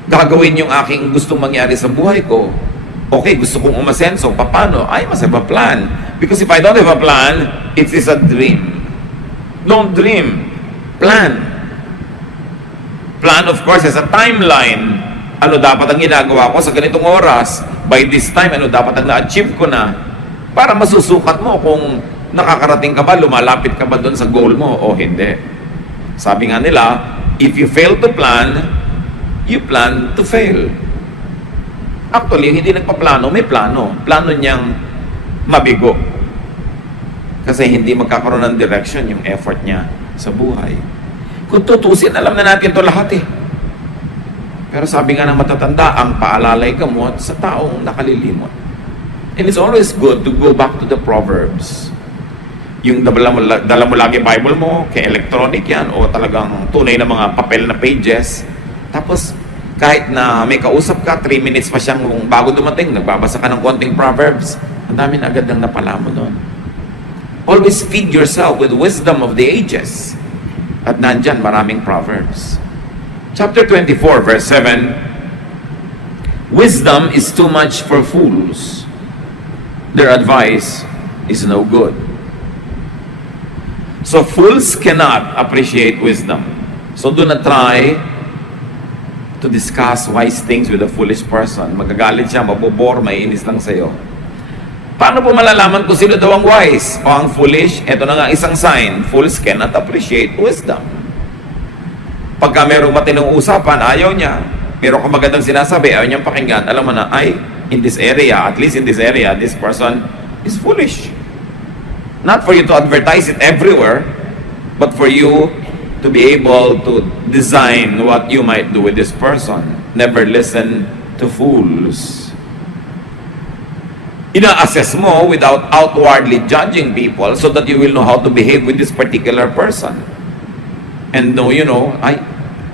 gagawin yung aking gustong mangyari sa buhay ko? Okay, gusto kong umasenso. Paano? I must have a plan. Because if I don't have a plan, it is a dream. Don't dream. Plan. Plan, of course, is a timeline. Ano dapat ang ginagawa ko sa ganitong oras? By this time, ano dapat ang na-achieve ko na? Para masusukat mo kung nakakarating ka ba, lumalapit ka ba doon sa goal mo o hindi. Sabi nga nila, if you fail to plan, you plan to fail. Actually, hindi nagpaplano, may plano. Plano niyang mabigo. Kasi hindi magkakaroon ng direction yung effort niya sa buhay. Kung tutusin, alam na natin ito lahat Pero sabi nga ng matatanda, ang paalalay gamot sa taong nakalilimot. And it's always good to go back to the Proverbs. Yung dala mo lagi Bible mo, kay electronic yan, o talagang tunay na mga papel na pages. Tapos, kahit na may kausap ka, 3 minutes pa siyang bago dumating, nagbabasa ka ng konting Proverbs, ang dami na agad nang napala mo doon. Always feed yourself with wisdom of the ages. At nandyan, maraming Proverbs. Chapter 24, verse 7, wisdom is too much for fools. Their advice is no good. So fools cannot appreciate wisdom. So do not try to discuss wise things with a foolish person. Magagalit siya, mabobore, maiinis lang sa'yo. Paano po malalaman kung sino daw ang wise o ang foolish? Ito na nga isang sign. Fools cannot appreciate wisdom. Pagka merong matinong usapan, ayaw niya. Pero kung magandang sinasabi, ayaw niyang pakinggan. Alam mo na, ay, in this area, at least in this area, this person is foolish. Not for you to advertise it everywhere, but for you to be able to design what you might do with this person. Never listen to fools. Ina-assess mo without outwardly judging people so that you will know how to behave with this particular person. And know, ay,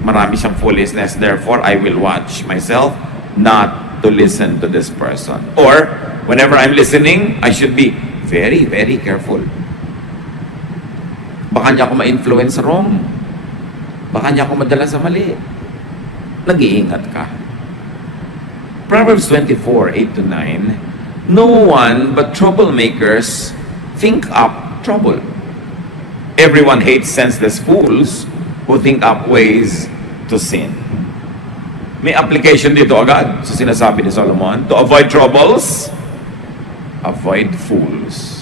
marami siyang foolishness, therefore I will watch myself not to listen to this person. Or, whenever I'm listening, I should be very, very careful. Baka niya ako ma-influence wrong. Baka niya ako madala sa mali. Nag-iingat ka. Proverbs 24, 8-9, no one but troublemakers think up trouble. Everyone hates senseless fools who think up ways to sin. May application dito agad sa sinasabi ni Solomon. To avoid troubles, avoid fools.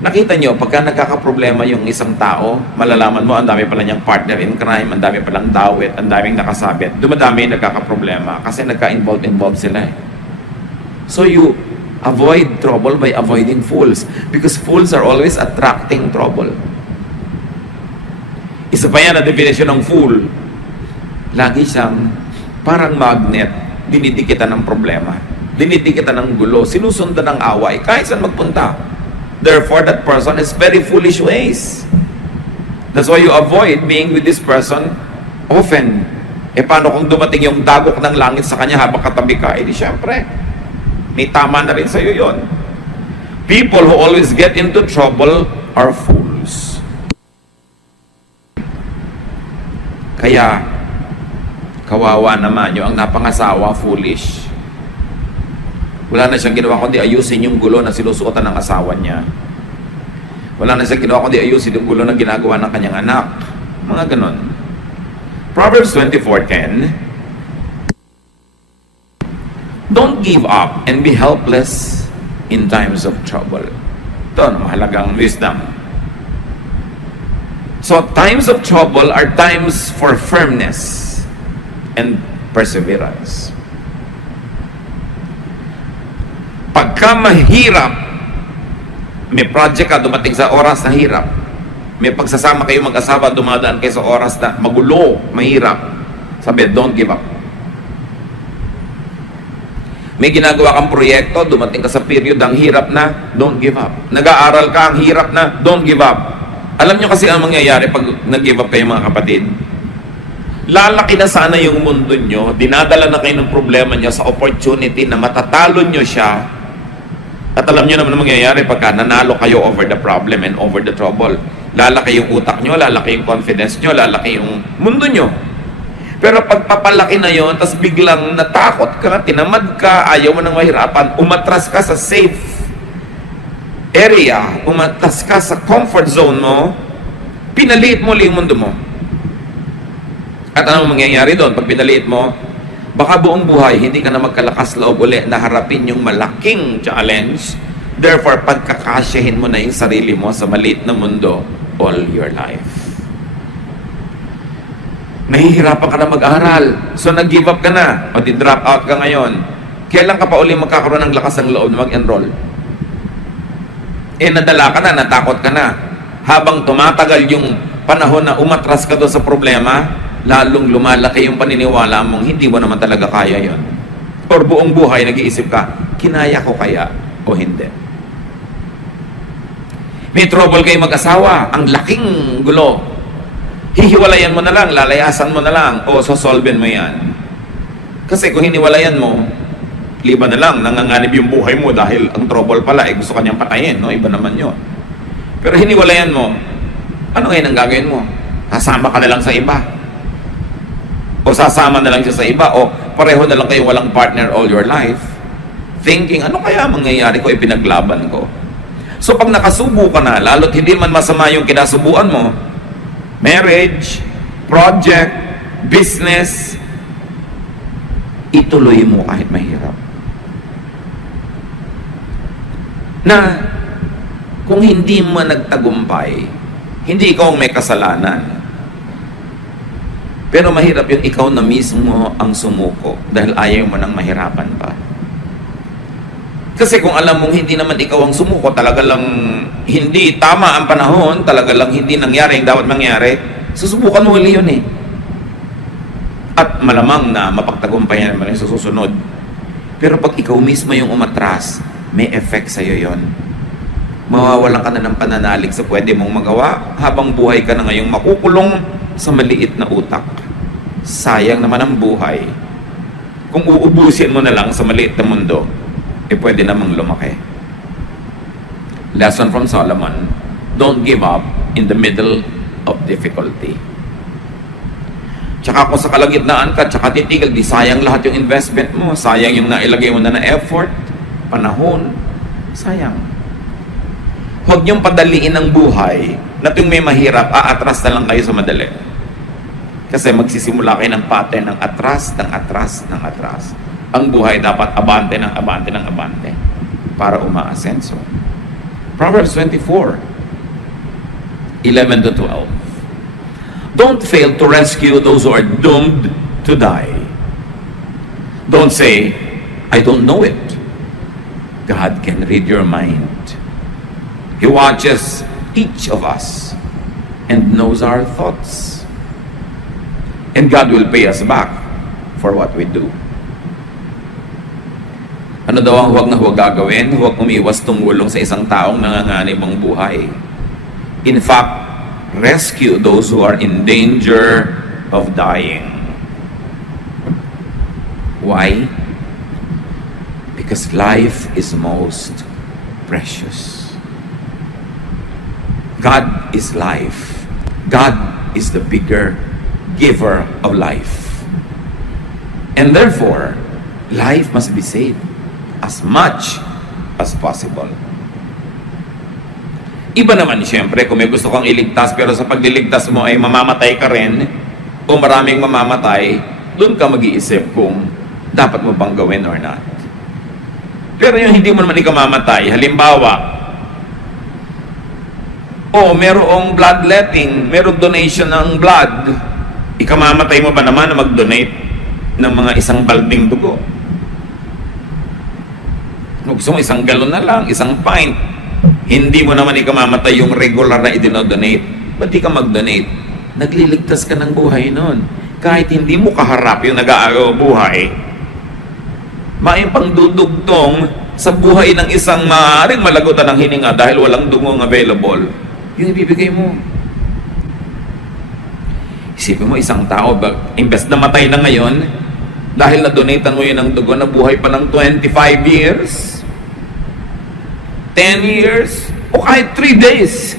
Nakita nyo, pagka nagkakaproblema yung isang tao, malalaman mo, ang dami pala niyang partner in crime, ang dami palang dawit, ang daming nakasabit. Dumadami yung nagkakaproblema kasi nagka-involved sila eh. So you avoid trouble by avoiding fools because fools are always attracting trouble. Isa pa yan na definition ng fool. Lagi siyang parang magnet, dinidikitan ng problema, dinidikitan ng gulo, sinusundan ng away, kahit saan magpunta. Therefore, that person has very foolish ways. That's why you avoid being with this person often. Paano kung dumating yung dagok ng langit sa kanya habang katabi ka? Di syempre, may tama na rin sa'yo yun. People who always get into trouble are fools. Kaya, kawawa naman yung ang napangasawa, foolish. Wala na siyang ginawa kundi ayusin yung gulo na sinusuotan ng asawa niya. Wala na siyang ginawa kundi ayusin yung gulo na ginagawa ng kanyang anak. Mga ganon. Proverbs 24:10, don't give up and be helpless in times of trouble. Ito ang mahalagang wisdom. So, times of trouble are times for firmness and perseverance. Pagka mahirap, may project ka dumating sa oras na hirap, may pagsasama kayo mag-asawa, dumadaan kayo sa oras na magulo, mahirap, sabi, don't give up. May ginagawa kang proyekto, dumating ka sa period, ang hirap na, don't give up. Nag-aaral ka, ang hirap na, don't give up. Alam nyo kasi ang mangyayari pag nag-give up kayo mga kapatid, lalaki na sana yung mundo nyo, dinadala na kayo ng problema nyo sa opportunity na matatalo nyo siya. At alam nyo naman ang mangyayari pagka nanalo kayo over the problem and over the trouble. Lalaki yung utak nyo, lalaki yung confidence nyo, lalaki yung mundo nyo. Pero pagpapalaki na yon, tas biglang natakot ka, tinamad ka, ayaw mo nang mahirapan, umatras ka sa safe area, umatras ka sa comfort zone mo, pinaliit mo yung mundo mo. At anong mangyayari doon pag pinaliit mo? Baka buong buhay, hindi ka na magkalakas loob uli na harapin yung malaking challenge. Therefore, pagkakasyahin mo na yung sarili mo sa maliit na mundo all your life. Nahihirapan ka na mag-aral. So, nag-give up ka na. O di-drop out ka ngayon. Kailan ka pa uli magkakaroon ng lakas ng loob na mag-enroll? Nadala ka na, natakot ka na. Habang tumatagal yung panahon na umatras ka doon sa problema, lalong lumalaki yung paniniwala mong hindi mo naman talaga kaya yon. Or buong buhay nag-iisip ka, kinaya ko kaya o hindi? May trouble kayo mag-asawa, ang laking gulo. Hihiwalayan mo na lang, lalayasan mo na lang, o sosolven mo yan. Kasi kung hiniwalayan mo, liba na lang, nanganganib yung buhay mo dahil ang trouble pala, gusto kanyang patayin, no? Iba naman yun. Pero hiniwalayan mo, ano ngayon ang gagawin mo? Sasama ka na lang sa iba. O sasama na lang siya sa iba, o pareho na lang kayo walang partner all your life. Thinking, ano kaya mangyayari ko, ipinaglaban ko? So pag nakasubo ka na, lalo't hindi man masama yung kinasubuan mo, marriage, project, business, ituloy mo kahit mahirap. Na kung hindi mo nagtagumpay, hindi ikaw ang may kasalanan. Pero mahirap yung ikaw na mismo ang sumuko dahil ayaw mo nang mahirapan pa. Kasi kung alam mong hindi naman ikaw ang sumuko, talaga lang hindi tama ang panahon, talaga lang hindi nangyari ang dapat mangyari, susubukan mo ulit yun eh. At malamang na mapagtagumpayan naman yung susunod. Pero pag ikaw mismo yung umatras, may effect sa'yo yun. Mawawalan ka na ng pananalig sa pwede mong magawa habang buhay ka na ngayong makukulong sa maliit na utak. Sayang naman ang buhay. Kung uubusin mo na lang sa maliit na mundo, pwede namang lumaki. Lesson from Solomon: don't give up in the middle of difficulty. Tsaka kung sa kalagitnaan ka, tsaka titigil, di sayang lahat yung investment mo, sayang yung nailagay mo na effort, panahon, sayang. Huwag niyong padaliin ang buhay na tuwing may mahirap, aatras na lang kayo sa madali. Kasi magsisimula kayo ng pattern ng atras, ng atras, ng atras. Ang buhay dapat abante ng abante ng abante para umaasenso. Proverbs 24, 11 to 12. Don't fail to rescue those who are doomed to die. Don't say, I don't know it. God can read your mind. He watches each of us and knows our thoughts. And God will pay us back for what we do. Ano daw ang huwag na huwag gagawin? Huwag umiwas tumulong sa isang taong nanganganib ang buhay. In fact, rescue those who are in danger of dying. Why? Because life is most precious. God is life. God is the bigger giver of life. And therefore, life must be saved as much as possible. Iba naman siyempre kung may gusto kang iligtas pero sa pagliligtas mo ay mamamatay ka rin o maraming mamamatay, doon ka mag-iisip kung dapat mo bang gawin or not. Pero yung hindi mo naman ikamamatay, halimbawa, merong bloodletting, merong donation ng blood, ikamamatay mo ba naman na mag-donate ng mga isang balding dugo? Gusto mo isang galon na lang, isang pint. Hindi mo naman ikamamatay yung regular na idinodonate. Ba't di ka mag-donate? Nagliligtas ka ng buhay nun. Kahit hindi mo kaharap yung nag-aagaw buhay, may pangdudugtong sa buhay ng isang maaaring malagutan ng hininga dahil walang dugong available, yung ibibigay mo. Isipin mo, isang tao, imbes na matay na ngayon, dahil na-donatean mo yun ng dugo, na buhay pa ng 25 years, 10 years, o kahit 3 days.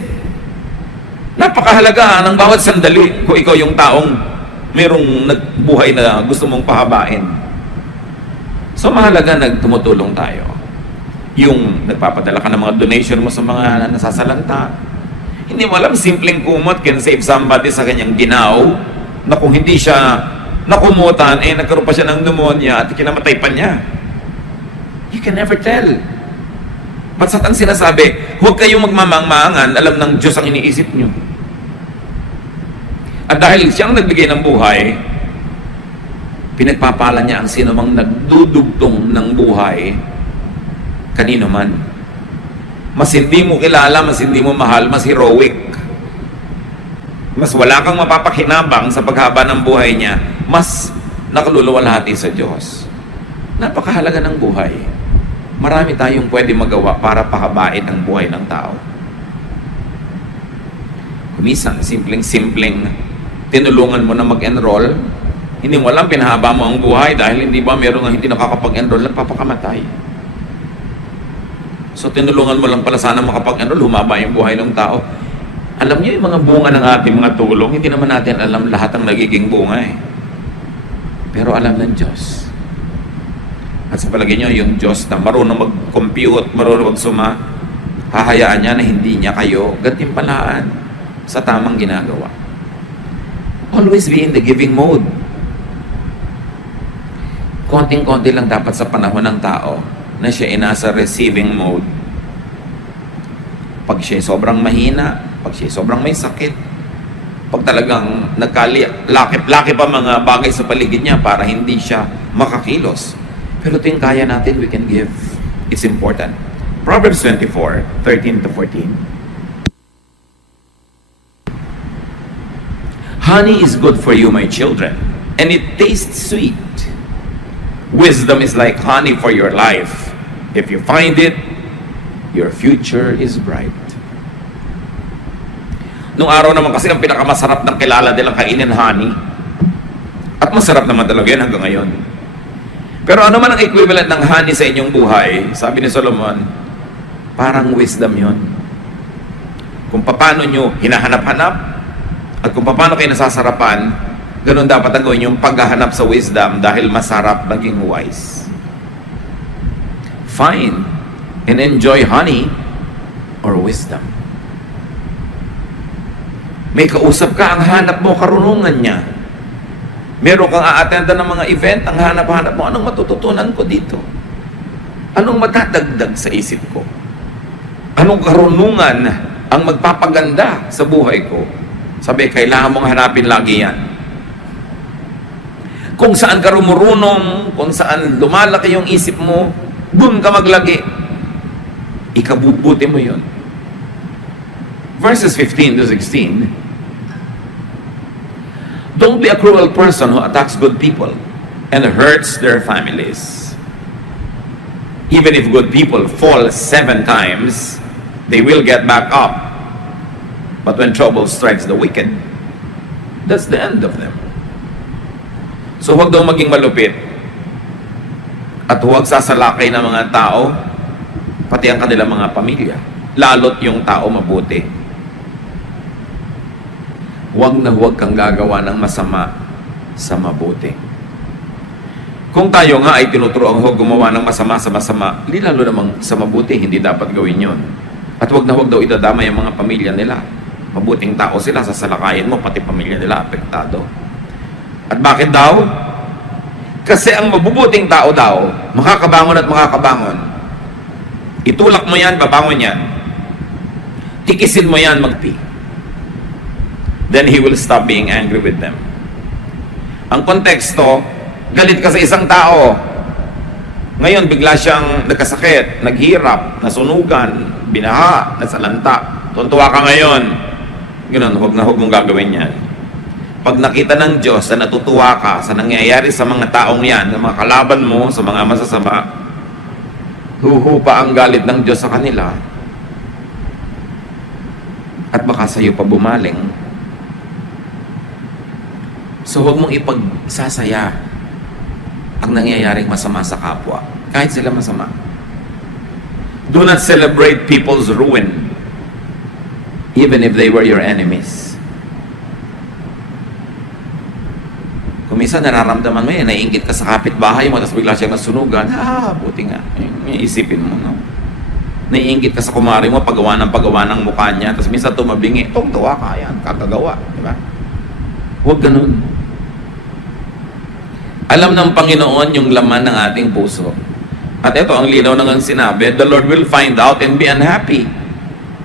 Napakahalaga ng bawat sandali kung ikaw yung taong mayroong nagbuhay na gusto mong pahabain. So mahalaga tumutulong tayo. Yung nagpapadala ka ng mga donation mo sa mga nasasalanta. Hindi mo alam, simpleng kumot can save somebody sa kanyang ginaw, na kung hindi siya nakumutan, nagkaroon pa siya ng pneumonia at kinamatay pa niya. You can never tell. Ba't Satan sinasabi, huwag kayong magmamangmangan, alam ng Diyos ang iniisip nyo. At dahil siyang nagbigay ng buhay, pinagpapala niya ang sinumang nagdudugtong ng buhay, kanino man. Mas hindi mo kilala, mas hindi mo mahal, mas heroic. Mas wala kang mapapakinabang sa paghaba ng buhay niya, mas nakaluluwalhati sa Diyos. Napakahalaga ng buhay. Marami tayong pwede magawa para pahabain ang buhay ng tao. Minsan, simpleng-simpleng tinulungan mo na mag-enroll, hindi mo alam, pinahaba mo ang buhay dahil hindi ba meron nga hindi nakakapag-enroll, nagpapakamatay. So tinulungan mo lang pala sana makapag-enroll, humaba yung buhay ng tao. Alam niyo yung mga bunga ng ating mga tulong, hindi naman natin alam lahat ng nagiging bunga eh. Pero alam ng Diyos. At sa palagay niyo, yung Diyos na marunong mag-compute, marunong magsuma, hahayaan niya na hindi niya kayo gantimpalaan sa tamang ginagawa. Always be in the giving mode. Konting-konti lang dapat sa panahon ng tao na siya ay nasa receiving mode. Pag siya sobrang mahina, pag siya sobrang may sakit, pag talagang laki pa mga bagay sa paligid niya para hindi siya makakilos. Pero ito yung kaya natin, we can give. It's important. Proverbs 24:13-14. Honey is good for you, my children, and it tastes sweet. Wisdom is like honey for your life. If you find it, your future is bright. Nung araw naman kasi ang pinakamasarap ng kilala nilang kainin, honey. At masarap naman talaga yan hanggang ngayon. Pero ano man ang equivalent ng honey sa inyong buhay, sabi ni Solomon, parang wisdom yon. Kung paano nyo hinahanap-hanap, at kung paano kayo nasasarapan, ganun dapat ang gawin yung paghahanap sa wisdom dahil masarap maging wise. Find and enjoy honey or wisdom. May kausap ka, ang hanap mo, karunungan niya. Meron kang a-attendan ng mga event, ang hanap-hanap mo, anong matututunan ko dito? Anong matadagdag sa isip ko? Anong karunungan ang magpapaganda sa buhay ko? Sabi, kailangan mong hanapin lagi yan. Kung saan ka rumurunong, kung saan lumalaki yung isip mo, dun ka maglagi. Ikabubuti mo yun. Verses 15-16. Don't be a cruel person who attacks good people and hurts their families. Even if good people fall 7 times, they will get back up. But when trouble strikes the wicked, that's the end of them. So huwag daw maging malupit at huwag sasalakay ng mga tao, pati ang kanilang mga pamilya, lalot yung tao mabuti. Huwag na huwag kang gagawa ng masama sa mabuti. Kung tayo nga ay tinuturoang huwag gumawa ng masama sa masama, di lalo namang sa mabuti, hindi dapat gawin yon. At huwag na huwag daw idadama yung mga pamilya nila. Mabuting tao sila, sasalakayin mo, pati pamilya nila apektado. At bakit daw? Kasi ang mabubuting tao daw, makakabangon at makakabangon. Itulak mo yan, babangon yan. Tikisin mo yan, magpi. Then he will stop being angry with them. Ang konteksto, galit ka sa isang tao. Ngayon, bigla siyang nagkasakit, naghirap, nasunugan, binaha, nasalanta. Tuntua ka ngayon. Ganun, huwag na huwag mong gagawin yan. Pag nakita ng Diyos na natutuwa ka sa nangyayari sa mga taong yan, sa mga kalaban mo, sa mga masasama, huhupa ang galit ng Diyos sa kanila at baka sa'yo pa bumaling. So huwag mong ipagsasaya ang nangyayaring masama sa kapwa, kahit sila masama. Do not celebrate people's ruin, even if they were your enemies. Kung minsan nararamdaman mo naiinggit ka sa kapitbahay mo, tapos bigla siyang nasunugan, buti nga. Isipin mo, no? Naiinggit ka sa kumari mo, paggawa ng mukha niya, tapos minsan tumabingi, tuwa ka, yan, kakagawa. Diba? Huwag ganun. Alam ng Panginoon yung laman ng ating puso. At ito, ang linaw ng sinabi, the Lord will find out and be unhappy.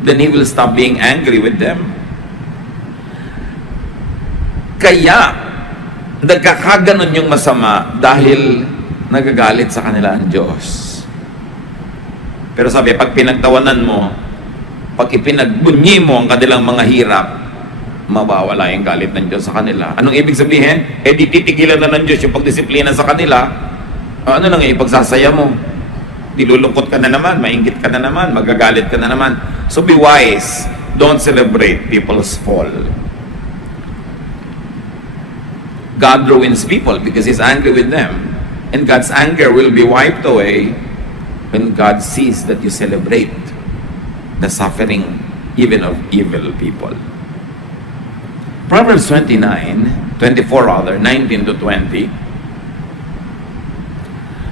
Then He will stop being angry with them. Kaya, nagkakaganon yung masama dahil nagagalit sa kanila ang Diyos. Pero sabi, pag pinagtawanan mo, pag ipinagbunyi mo ang kanilang mga hirap, mawawala yung galit ng Diyos sa kanila. Anong ibig sabihin? Di titigilan na ng Diyos yung pagdisiplina sa kanila. Ano lang ipagsasaya mo? Dilulungkot ka na naman, mainggit ka na naman, magagalit ka na naman. So be wise. don't celebrate people's fall. God ruins people because He's angry with them. And God's anger will be wiped away when God sees that you celebrate the suffering even of evil people. Proverbs 24 rather, 19 to 20.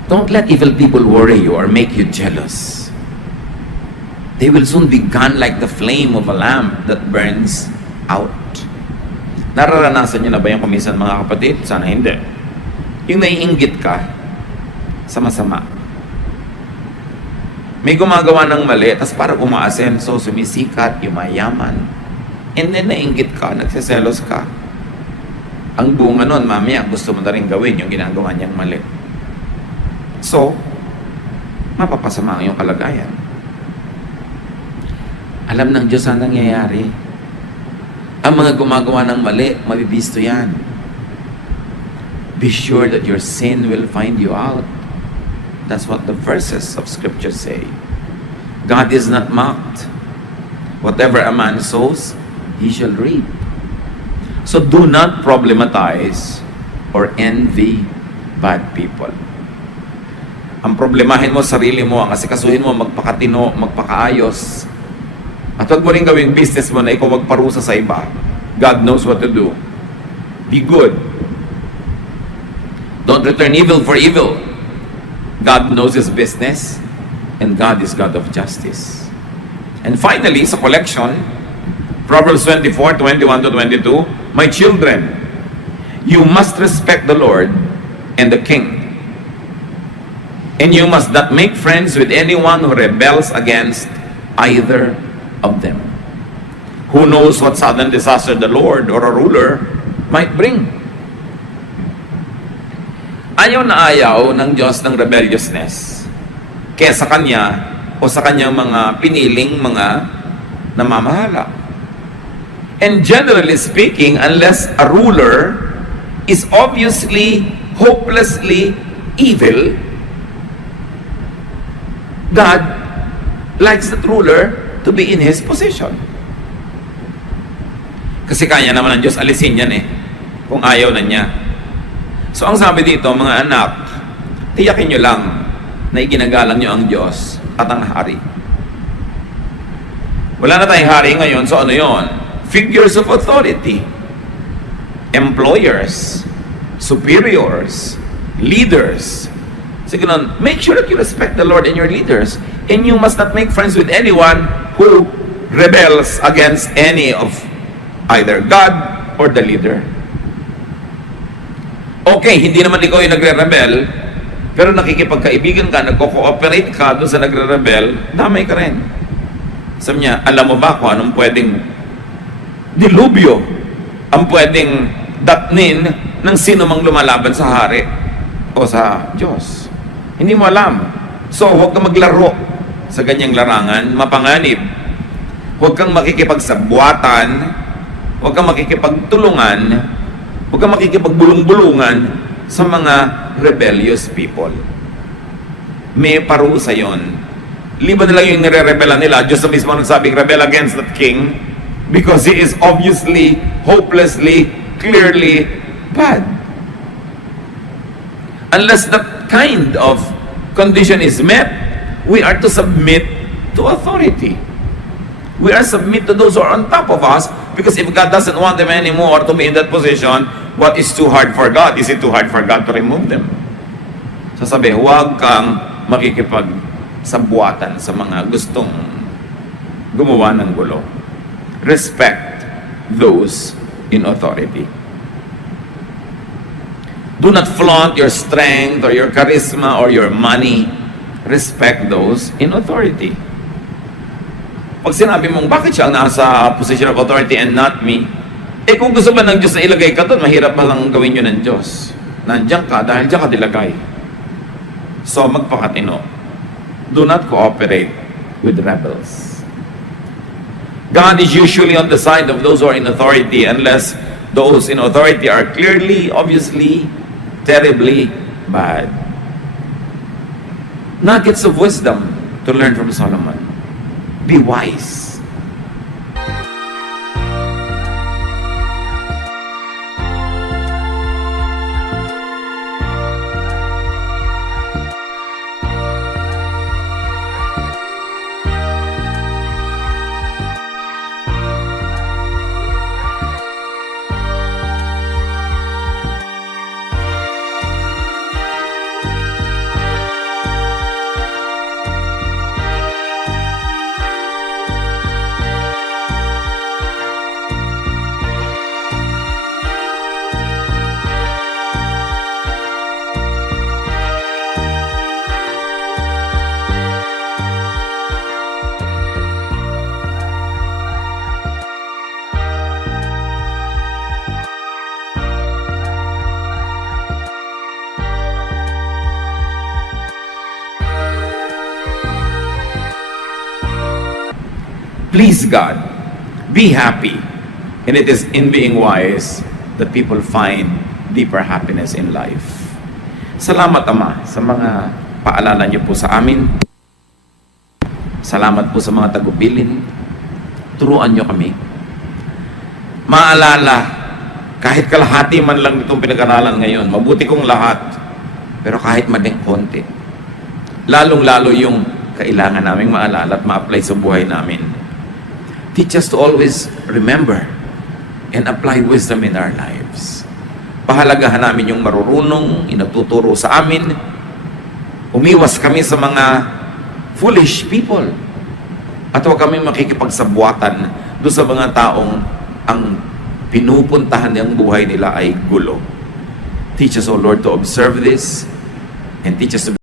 Don't let evil people worry you or make you jealous. They will soon be gone like the flame of a lamp that burns out. Nararanasan nyo na ba yung kumisan mga kapatid? Sana hindi. Yung naiinggit ka sa masama. May gumagawa ng mali, tapos para umaasenso, sumisikat, yumayaman. And then naiinggit ka, nagsiselos ka. Ang bunga nun, mamaya gusto mo na rin gawin yung ginagawa niyang mali. So, mapapasama ang iyong kalagayan. Alam ng Diyos ang nangyayari. Ang mga gumagawa ng mali, mabibisto yan. Be sure that your sin will find you out. That's what the verses of Scripture say. God is not mocked. Whatever a man sows, he shall reap. So do not problematize or envy bad people. Ang problemahin mo, sarili mo, ang asikasuhin mo, magpakatino, magpakaayos. At huwag mo rin gawing business mo na ikaw magparusa sa iba. God knows what to do. Be good. Don't return evil for evil. God knows His business, and God is God of justice. And finally, sa collection, Proverbs 24, 21 to 22, My children, you must respect the Lord and the King. And you must not make friends with anyone who rebels against either of them. Who knows what sudden disaster the Lord or a ruler might bring? Ayaw na ayaw ng Diyos ng rebelliousness kaya sa Kanya o sa Kanyang mga piniling mga namamahala. And generally speaking, unless a ruler is obviously, hopelessly evil, God likes that ruler to be in His position. Kasi kaya naman ng Diyos alisin yan kung ayaw na niya. So ang sabi dito, mga anak, tiyakin nyo lang na iginagalang nyo ang Diyos at ang hari. Wala na tayong hari ngayon, so ano yon? Figures of authority. Employers, superiors, leaders. So ganun, make sure that you respect the Lord and your leaders. And you must not make friends with anyone who rebels against any of either God or the leader. Okay, hindi naman ikaw yung nagre-rebel, pero nakikipagkaibigan ka, nagko-cooperate ka doon sa nagre-rebel, damay ka rin. Sabi niya, alam mo ba kung anong pwedeng dilubyo, ang pwedeng datnin ng sino mang lumalaban sa hari o sa Diyos? Hindi mo alam. So, huwag kang maglaro sa ganyang larangan, mapanganib. Huwag kang makikipagsabuatan, huwag kang makikipagtulungan, huwag kang makikipagbulong-bulungan sa mga rebellious people. May parusa yon. Liba na lang yung nire-rebella nila. Diyos na mismo nagsabing, rebel against that king because he is obviously, hopelessly, clearly bad. Unless that kind of condition is met, we are to submit to authority. We are submit to those who are on top of us, because if God doesn't want them anymore to be in that position, what is too hard for God? Is it too hard for God to remove them? Sasabi, huwag kang makikipagsabuatan sa mga gustong gumawa ng gulo. Respect those in authority. Do not flaunt your strength or your charisma or your money. Respect those in authority. Pag sinabi mong, bakit siya ang nasa position of authority and not me? Kung gusto ba ng Diyos na ilagay ka doon, mahirap ba lang gawin yun ng Diyos? Nandiyan ka dahil diyan ka dilagay. So, magpakatino. Do not cooperate with rebels. God is usually on the side of those who are in authority unless those in authority are clearly, obviously, terribly bad. Nuggets of wisdom to learn from Solomon. Be wise. please God, be happy. And it is in being wise that people find deeper happiness in life. Salamat, Ama, sa mga paalala niyo po sa amin. Salamat po sa mga tagubilin. Turuan niyo kami. Maalala, kahit kalahati man lang itong pinag-aralan ngayon, mabuti kong lahat, pero kahit maling konti, lalong-lalo yung kailangan naming maalala at ma-apply sa buhay namin. Teach us to always remember and apply wisdom in our lives. Pahalagahan namin yung marurunong, inatuturo sa amin. Umiwas kami sa mga foolish people. At huwag kami makikipagsabwatan doon sa mga taong ang pinupuntahan ng buhay nila ay gulo. Teach us, O Lord, to observe this and teach us to